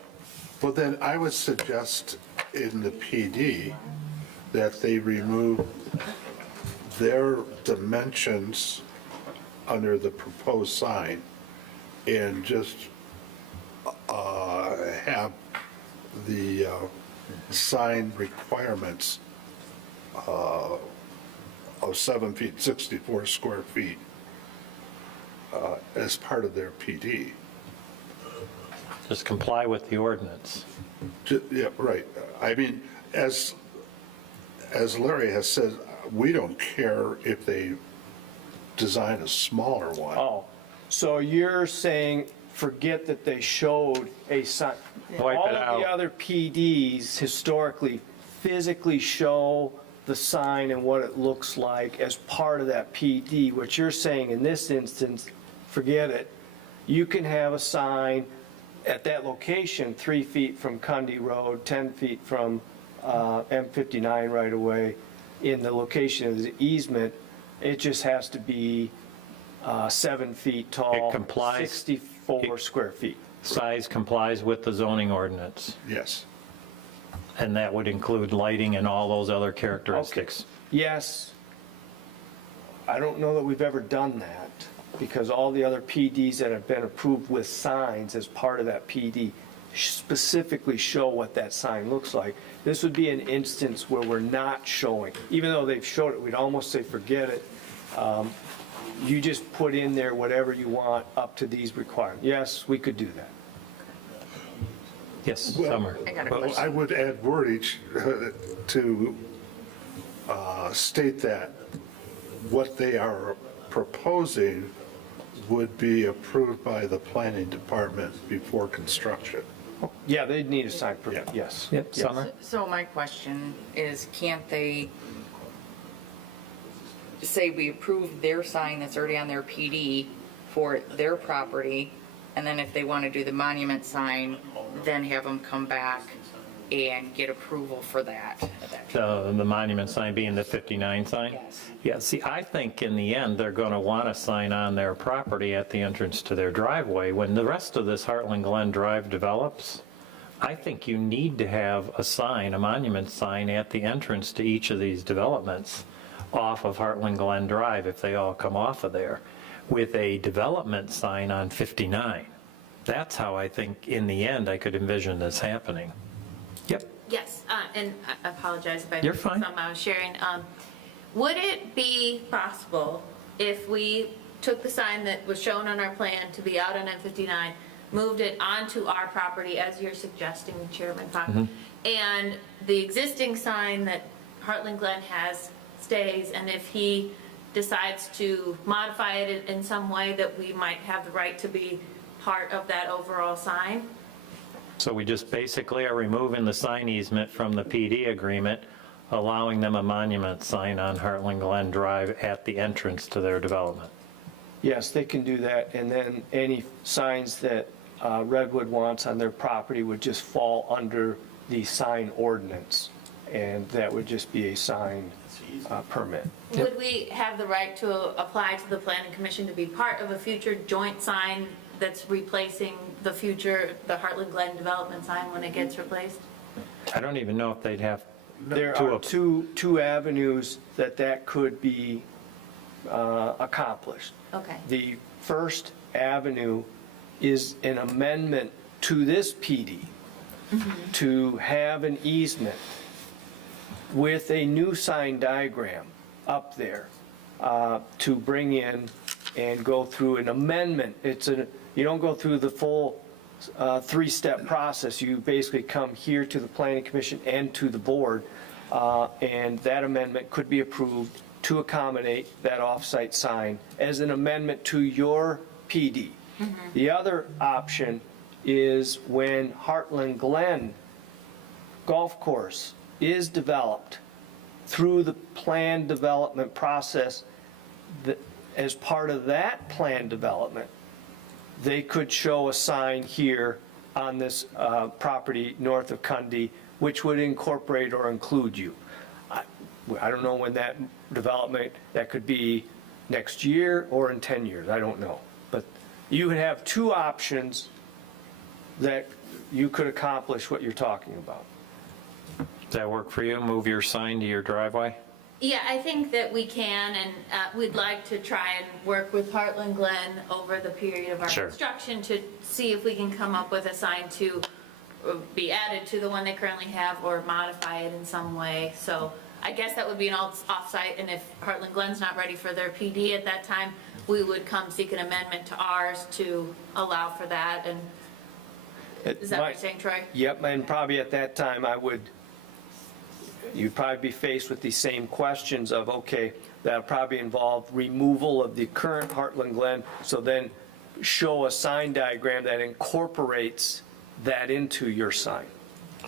Well, then I would suggest in the PD that they remove their dimensions under the proposed sign and just have the sign requirements of 7 feet, 64 square feet as part of their PD. Just comply with the ordinance. Yeah, right. I mean, as Larry has said, we don't care if they design a smaller one. Oh, so you're saying, forget that they showed a sign? Wipe All it of the out. other PDs historically physically show the sign and what it looks like as part of that PD. What you're saying in this instance, forget it. You can have a sign at that location, 3 feet from Cundy Road, 10 feet from M59 right away, in the location of the easement. It just has to be 7 feet tall. It complies- 64 square feet. Size complies with the zoning ordinance, Yes. and that would include lighting and all those other characteristics. Yes. I don't know that we've ever done that, because all the other PDs that have been approved with signs as part of that PD specifically show what that sign looks like. This would be an instance where we're not showing, even though they've showed it, we'd almost say forget it. You just put in there whatever you want up to these requirements. Yes, we could do that. Yes, Summer. I got a Well, question. I would add wordage to state that what they are proposing would be approved by the planning department before construction. Yeah, they'd need a sign permit, Yeah. yes. Yep, Yes. Summer. So my question is, can't they say we approve their sign that's already on their PD for their property, and then if they want to do the monument sign, then have them come back and get approval for that at that time? The monument sign being the 59 sign? Yes. Yeah, see, I think in the end, they're going to want a sign on their property at the entrance to their driveway. When the rest of this Heartland Glen Drive develops, I think you need to have a sign, a monument sign at the entrance to each of these developments off of Heartland Glen Drive, if they all come off of there, with a development sign on 59. That's how I think, in the end, I could envision this happening. Yep. Yes, and I apologize if I You're missed fine. some I was sharing. Would it be possible if we took the sign that was shown on our plan to be out on M59, moved it onto our property, as you're suggesting, Chairman Fox, and the existing sign that Heartland Glen has stays, and if he decides to modify it in some way, that we might have the right to be part of that overall sign? So we just basically are removing the sign easement from the PD agreement, allowing them a monument sign on Heartland Glen Drive at the entrance to their development. Yes, they can do that, and then any signs that Redwood wants on their property would just fall under the sign ordinance, and that would just be a sign permit. Would we have the right to apply to the planning commission to be part of a future joint sign that's replacing the Heartland Glen development sign when it gets replaced? I don't even know if they'd have There to are two avenues that could be accomplished. Okay. The first avenue is an amendment to this PD to have an easement with a new sign diagram up there to bring in and go through an amendment. You don't go through the full three-step process. You basically come here to the planning commission and to the board, and that amendment could be approved to accommodate that off-site sign as an amendment to your PD. The other option is when Heartland Glen Golf Course is developed through the planned development process, as part of that planned development, they could show a sign here on this property north of Cundy, which would incorporate or include you. I don't know when that development, that could be next year or in 10 years, I don't know. But you would have two options that you could accomplish what you're talking about. Does that work for you? Move your sign to your driveway? Yeah, I think that we can, and we'd like to try and work with Heartland Glen over the period of our Sure. construction to see if we can come up with a sign to be added to the one they currently have or modify it in some way. So I guess that would be an off-site, and if Heartland Glen's not ready for their PD at that time, we would come seek an amendment to ours to allow for that, and is that what you're saying, Troy? Yep, and probably at that time, you'd probably be faced with these same questions of, okay, that'll probably involve removal of the current Heartland Glen, so then show a sign diagram that incorporates that into your sign.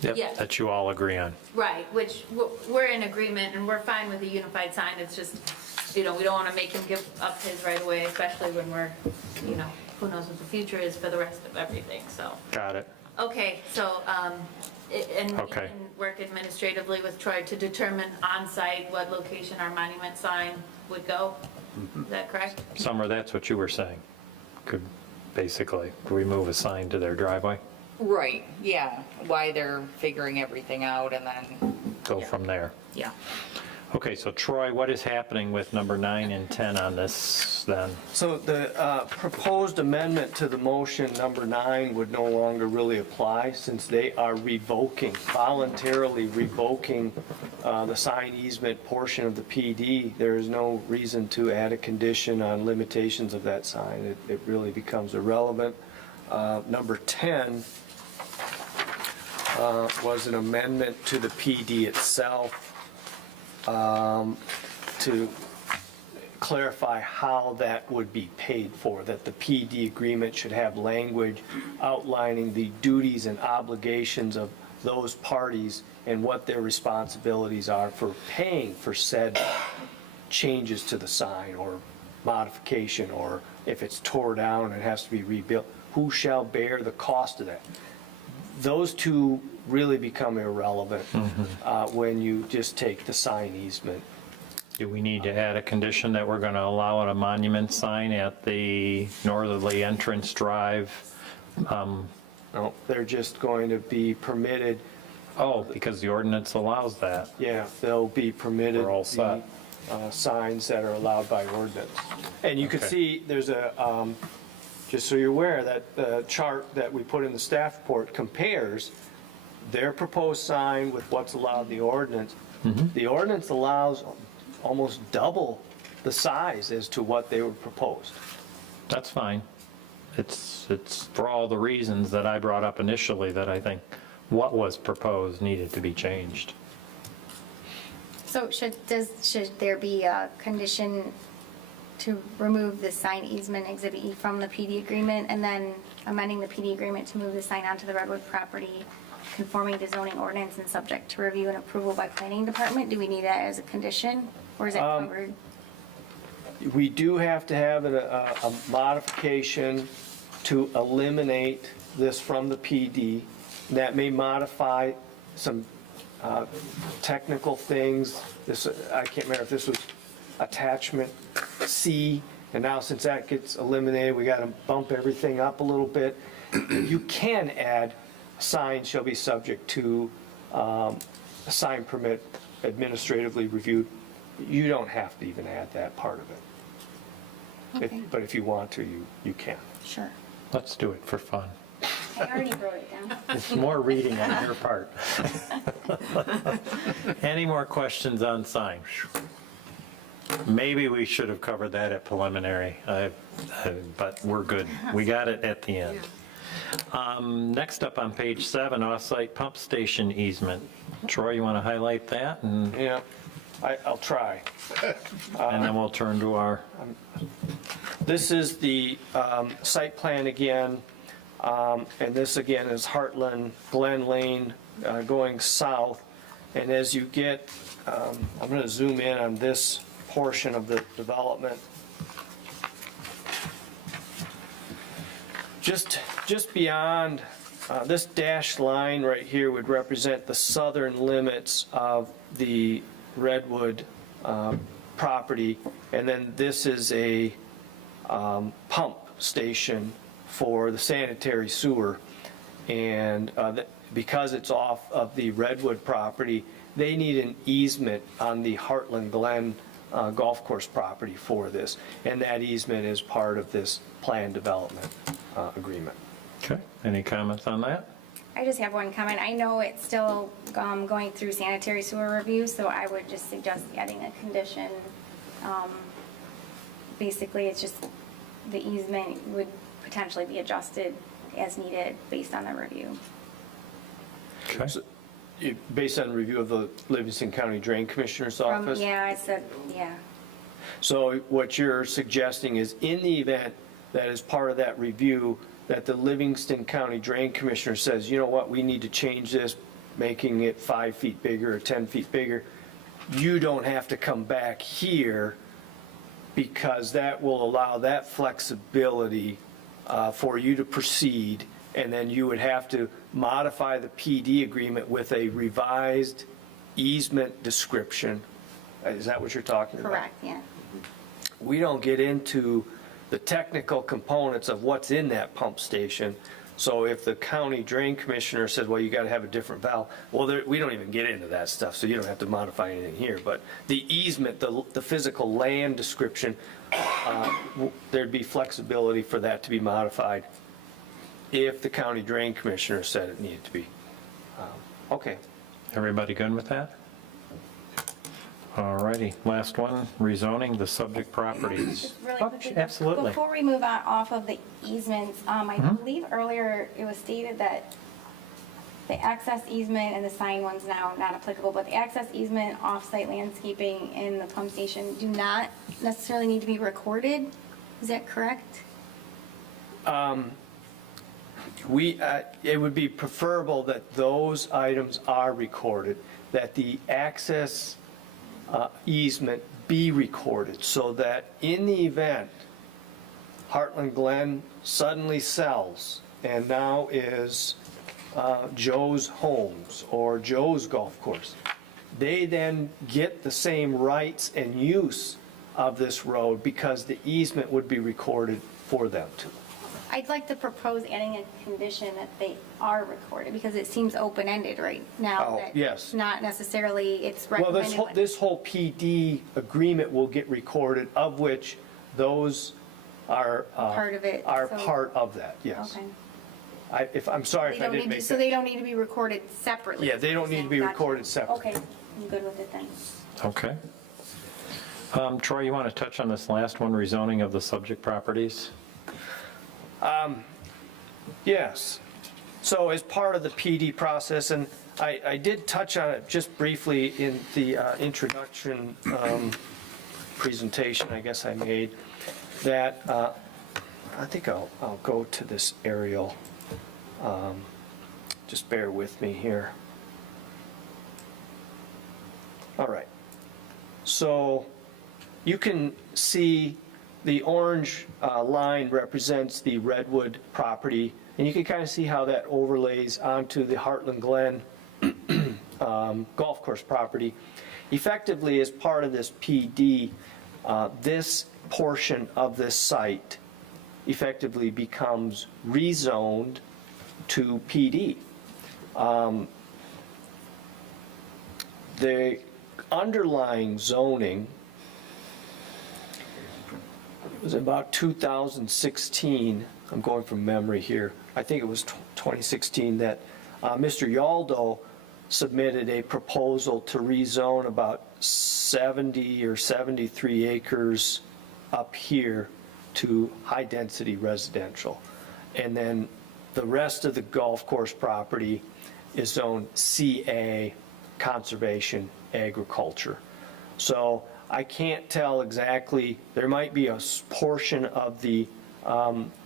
Yep, Yes. that you all agree on. Right, which we're in agreement, and we're fine with the unified sign, it's just, we don't want to make him give up his right of way, especially when we're, who knows what the future is for the rest of everything, so. Got it. Okay, so, and we Okay. can work administratively with Troy to determine on-site what location our monument sign would go, is that correct? Summer, that's what you were saying. Could basically remove a sign to their driveway, Right, yeah, why they're figuring everything out and then, go from there. yeah. Okay, so Troy, what is happening with number 9 and 10 on this then? So the proposed amendment to the motion number 9 would no longer really apply since they are voluntarily revoking the sign easement portion of the PD. There is no reason to add a condition on limitations of that sign. It really becomes irrelevant. Number 10 was an amendment to the PD itself to clarify how that would be paid for, that the PD agreement should have language outlining the duties and obligations of those parties and what their responsibilities are for paying for said changes to the sign or modification, or if it's tore down and has to be rebuilt, who shall bear the cost of that? Those two really become irrelevant when you just take the sign easement. Do we need to add a condition that we're going to allow a monument sign at the northerly entrance drive? No, they're just going to be permitted, Oh, because the ordinance allows that. yeah, they'll be permitted. We're all set. the, signs that are allowed by ordinance. And you can Okay. see, there's a, just so you're aware, that the chart that we put in the staff report compares their proposed sign with what's allowed in the ordinance. The ordinance allows almost double the size as to what they were proposed. That's fine. It's for all the reasons that I brought up initially that I think what was proposed needed to be changed. So should there be a condition to remove the sign easement exhibit E from the PD agreement and then amending the PD agreement to move the sign onto the Redwood property, conforming to zoning ordinance and subject to review and approval by planning department? Do we need that as a condition, or is it covered? We do have to have a modification to eliminate this from the PD. That may modify some technical things. This, I can't remember if this was attachment C, and now since that gets eliminated, we got to bump everything up a little bit. You can add, signs shall be subject to a sign permit administratively reviewed. You don't have to even add that part of it. Okay. But if you want to, you can. Sure. Let's do it for fun. I already wrote it down. It's more reading on your part. Any more questions on signs? Maybe we should have covered that at preliminary, but we're good. We got it at the end. Next up on page 7, off-site pump station easement. Troy, you want to highlight that? And Yeah, I'll try. then we'll turn to our, This is the site plan again, and this again is Heartland Glen Lane going south. And as you get, I'm going to zoom in on this portion of the development. Just beyond, this dashed line right here would represent the southern limits of the Redwood property. And then this is a pump station for the sanitary sewer. And because it's off of the Redwood property, they need an easement on the Heartland Glen golf course property for this. And that easement is part of this planned development agreement. okay, any comments on that? I just have one comment. I know it's still going through sanitary sewer review, so I would just suggest adding a condition. Basically, it's just the easement would potentially be adjusted as needed based on the review. Okay. Based on review of the Livingston County Drain Commissioner's office? Yeah, I said, yeah. So what you're suggesting is in the event that as part of that review, that the Livingston County Drain Commissioner says, you know what, we need to change this, making it 5 feet bigger or 10 feet bigger, you don't have to come back here because that will allow that flexibility for you to proceed, and then you would have to modify the PD agreement with a revised easement description. Is that what you're talking about? Correct, yeah. We don't get into the technical components of what's in that pump station. So if the county drain commissioner says, well, you got to have a different valve, well, we don't even get into that stuff, so you don't have to modify anything here. But the easement, the physical land description, there'd be flexibility for that to be modified if the county drain commissioner said it needed to be. Okay. Everybody good with that? All righty, last one, rezoning the subject properties. Just really Oh, quickly, absolutely. Before we move on off of the easements, I believe earlier it was stated that the access easement and the sign one's now not applicable, but the access easement, off-site landscaping, and the pump station do not necessarily need to be recorded. Is that correct? It would be preferable that those items are recorded, that the access easement be recorded, so that in the event Heartland Glen suddenly sells and now is Joe's Homes or Joe's Golf Course, they then get the same rights and use of this road because the easement would be recorded for them too. I'd like to propose adding a condition that they are recorded, because it seems open-ended right now. Oh, that yes. Not necessarily, it's Well, recommended. this whole PD agreement will get recorded, of which those are. Part of it, Are so- part of that, yes. Okay. I'm sorry They if I don't didn't need to- make So that. they don't need to be recorded separately? Yeah, they don't need to be Gotcha. recorded separately. Okay, I'm good with it then. Okay. Troy, you want to touch on this last one, rezoning of the subject properties? Yes. So as part of the PD process, and I did touch on it just briefly in the introduction presentation I guess I made, that I think I'll go to this aerial. Just bear with me here. All right. So you can see the orange line represents the Redwood property, and you can kind of see how that overlays onto the Heartland Glen golf course property. Effectively, as part of this PD, this portion of this site effectively becomes rezoned to PD. The underlying zoning was about 2016, I'm going from memory here, I think it was 2016, that Mr. Yaldo submitted a proposal to rezone about 70 or 73 acres up here to high-density residential. And then the rest of the golf course property is zoned CA, conservation, agriculture. So I can't tell exactly, there might be a portion of the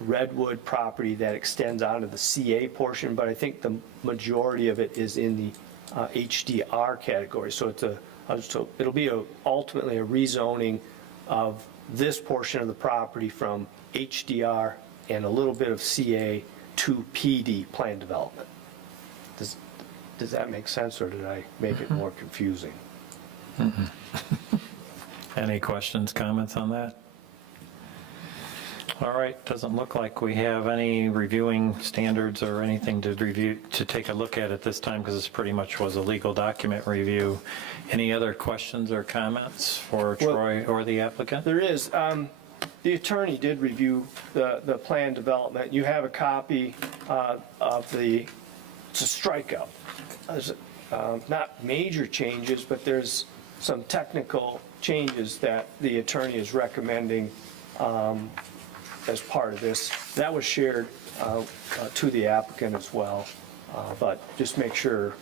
Redwood property that extends onto the CA portion, but I think the majority of it is in the HDR category. So it'll be ultimately a rezoning of this portion of the property from HDR and a little bit of CA to PD, plan development. Does that make sense, or did I make it more confusing? Any questions, comments on that? All right, doesn't look like we have any reviewing standards or anything to review, to take a look at this time, because this pretty much was a legal document review. Any other questions or comments for Troy or the applicant? There is. The attorney did review the plan development. You have a copy of the it's a strikeout. There's, not major changes, but there's some technical changes that the attorney is recommending as part of this. That was shared to the applicant as well, but just make sure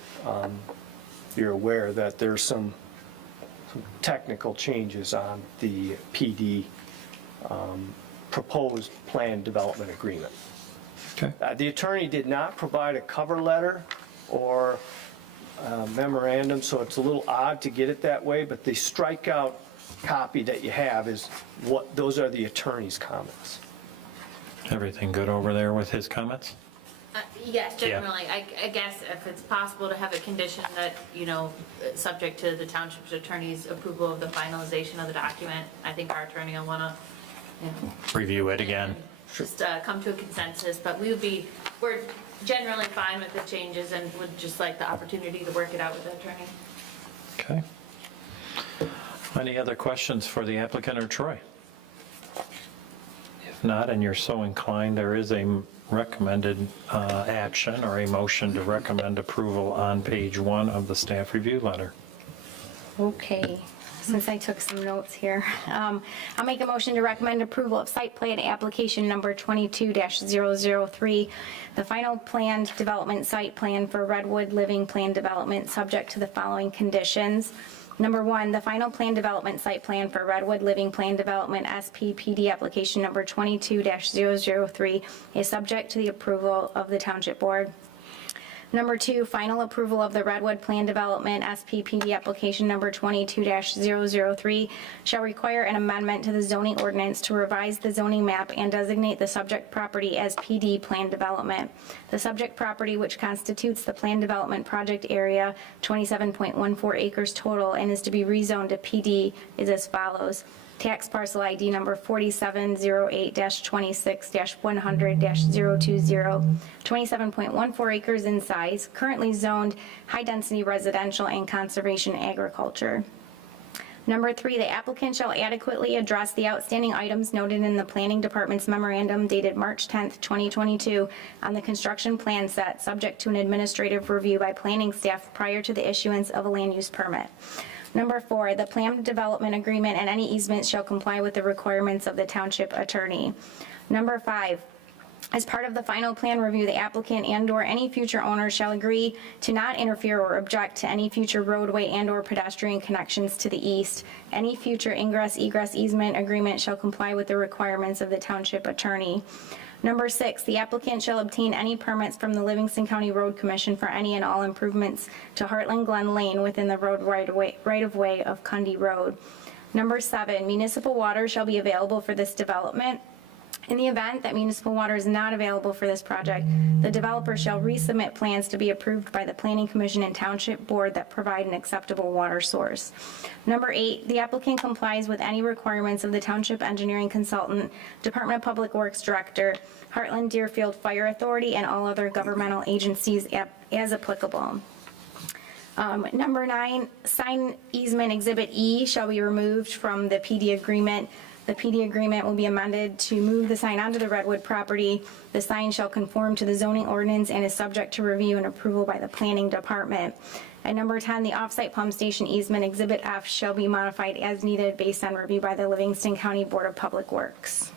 you're aware that there's some technical changes on the PD proposed plan development agreement. Okay. The attorney did not provide a cover letter or memorandum, so it's a little odd to get it that way, but the strikeout copy that you have is what, those are the attorney's comments. Everything good over there with his comments? Yes, generally, I guess if it's possible to have a condition that, subject to the township's attorney's approval of the finalization of the document, I think our attorney will want to, Review it again. just come to a consensus, but we're generally fine with the changes and would just like the opportunity to work it out with the attorney. Okay. Any other questions for the applicant or Troy? If not, and you're so inclined, there is a recommended action or a motion to recommend approval on page 1 of the staff review letter. Okay, since I took some notes here, I'll make a motion to recommend approval of site plan application number 22-003, the final planned development site plan for Redwood Living Plan Development, subject to the following conditions. Number 1, the final plan development site plan for Redwood Living Plan Development SPPD application number 22-003 is subject to the approval of the Township Board. Number 2, final approval of the Redwood Plan Development SPPD application number 22-003 shall require an amendment to the zoning ordinance to revise the zoning map and designate the subject property as PD Plan Development. The subject property, which constitutes the Plan Development project area, 27.14 acres total, and is to be rezoned to PD, is as follows. Tax parcel ID number 4708-26-100-020, 27.14 acres in size, currently zoned high-density residential and conservation agriculture. Number 3, the applicant shall adequately address the outstanding items noted in the Planning Department's memorandum dated March 10th, 2022 on the construction plan set, subject to an administrative review by planning staff prior to the issuance of a land use permit. Number 4, the plan development agreement and any easements shall comply with the requirements of the township attorney. Number 5, as part of the final plan review, the applicant and/or any future owner shall agree to not interfere or object to any future roadway and/or pedestrian connections to the east. Any future ingress-egress easement agreement shall comply with the requirements of the township attorney. Number 6, the applicant shall obtain any permits from the Livingston County Road Commission for any and all improvements to Heartland Glen Lane within the road right-of-way of Cundy Road. Number 7, municipal water shall be available for this development. In the event that municipal water is not available for this project, the developer shall resubmit plans to be approved by the Planning Commission and Township Board that provide an acceptable water source. Number 8, the applicant complies with any requirements of the Township Engineering Consultant, Department of Public Works Director, Heartland Deerfield Fire Authority, and all other governmental agencies as applicable. Number 9, sign easement Exhibit E shall be removed from the PD agreement. The PD agreement will be amended to move the sign onto the Redwood property. The sign shall conform to the zoning ordinance and is subject to review and approval by the planning department. And number 10, the offsite pump station easement Exhibit F shall be modified as needed based on review by the Livingston County Board of Public Works.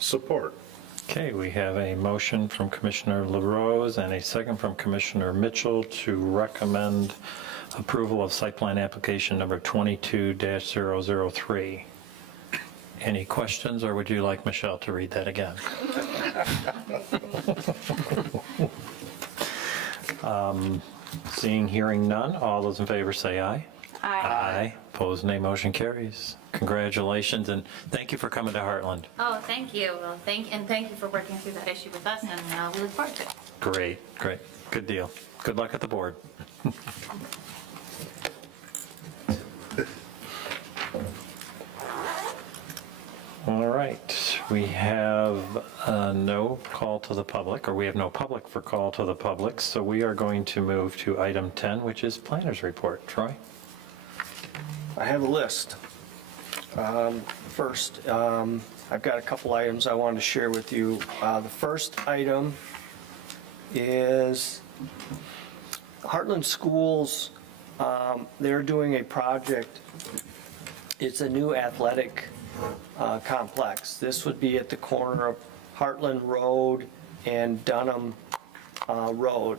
Support. Okay, we have a motion from Commissioner LaRose and a second from Commissioner Mitchell to recommend approval of site plan application number 22-003. Any questions, or would you like Michelle to read that again? Seeing, hearing none, all those in favor say aye. Aye. Opposed, nay. Motion carries. Congratulations, and thank you for coming to Heartland. Oh, thank you. Well, thank you for working through that issue with us, and we look forward to it. Great, great. Good deal. Good luck at the board. All right, we have no call to the public, or we have no public for call to the public, so we are going to move to item 10, which is planner's report. Troy? I have a list. First, I've got a couple items I wanted to share with you. The first item is Heartland Schools, they're doing a project. It's a new athletic complex. This would be at the corner of Heartland Road and Dunham Road.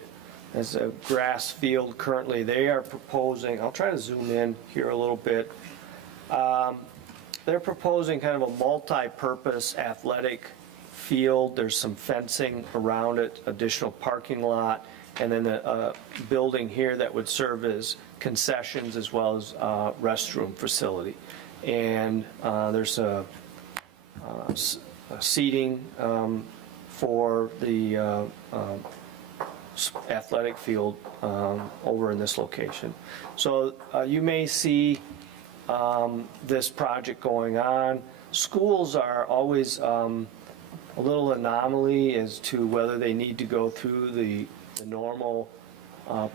There's a grass field currently. They are proposing, I'll try to zoom in here a little bit. They're proposing kind of a multi-purpose athletic field. There's some fencing around it, additional parking lot, and then a building here that would serve as concessions as well as restroom facility. And there's a seating for the athletic field over in this location. So you may see this project going on. Schools are always a little anomaly as to whether they need to go through the normal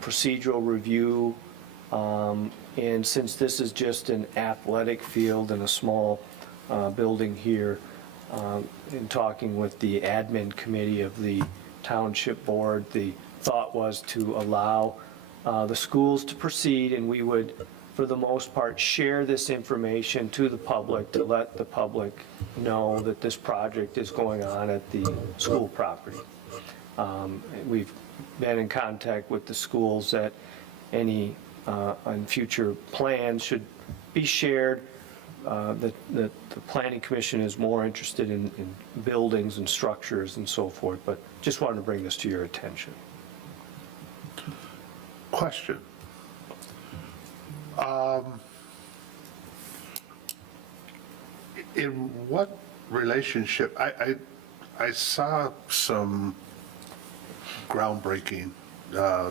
procedural review. And since this is just an athletic field and a small building here, in talking with the admin committee of the township board, the thought was to allow the schools to proceed, and we would, for the most part, share this information to the public to let the public know that this project is going on at the school property. We've been in contact with the schools that any on future plans should be shared. That the planning commission is more interested in buildings and structures and so forth, but just wanted to bring this to your attention. Question. In what relationship, I saw some groundbreaking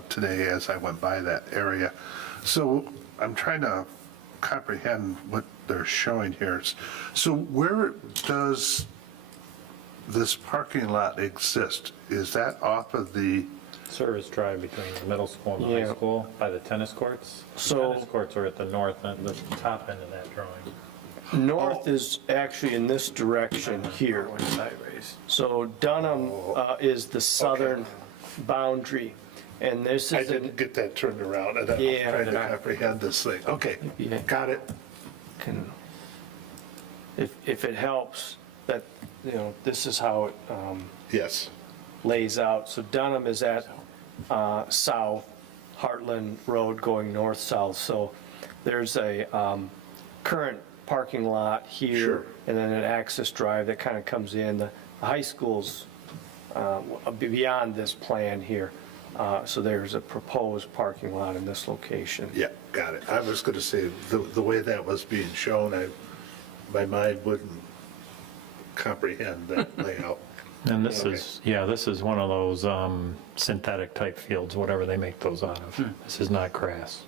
today as I went by that area. So I'm trying to comprehend what they're showing here. So where does this parking lot exist? Is that off of the, Service drive between the middle school and the Yeah. high school by the tennis courts. The So- tennis courts are at the north end, the top end of that drawing. North is actually in this direction here. So Dunham is the southern boundary, and this I is, didn't get that turned around, and I'm Yeah. trying to comprehend this thing. Okay, Yeah. got it. if it helps, that, this is how it Yes. lays out. So Dunham is at south, Heartland Road going north-south. So there's a current parking lot here, Sure. and then an access drive that kind of comes in. The high school's beyond this plan here. So there's a proposed parking lot in this location. Yeah, got it. I was going to say, the way that was being shown, my mind wouldn't comprehend that layout. And this Okay. is, this is one of those synthetic type fields, whatever they make those out of. This is not grass.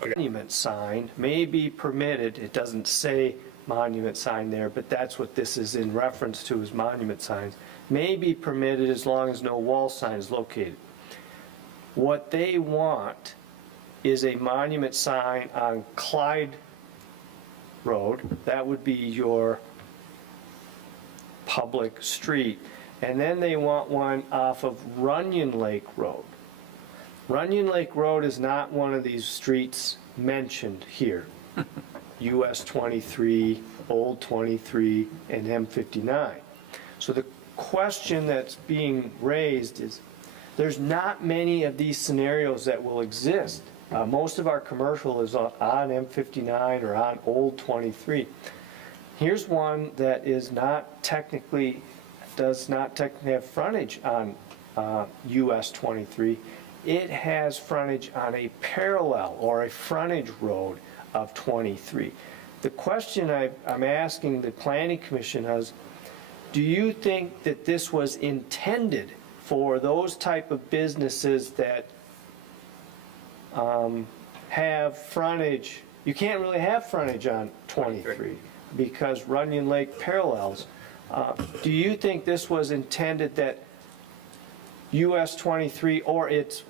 Monument sign may be permitted, it doesn't say monument sign there, but that's what this is in reference to, is monument signs, may be permitted as long as no wall sign is located. What they want is a monument sign on Clyde Road, that would be your public street, and then they want one off of Runyon Lake Road. Runyon Lake Road is not one of these streets mentioned here. US 23, Old 23, and M59. So the question that's being raised is, there's not many of these scenarios that will exist. Most of our commercial is on M59 or on Old 23. Here's one that is not technically, does not technically have frontage on US 23. It has frontage on a parallel or a frontage road of 23. The question I'm asking the planning commission is, do you think that this was intended for those type of businesses that have frontage? You can't really have frontage on 23 because Runyon Lake parallels. Do you think this was intended that US 23 or its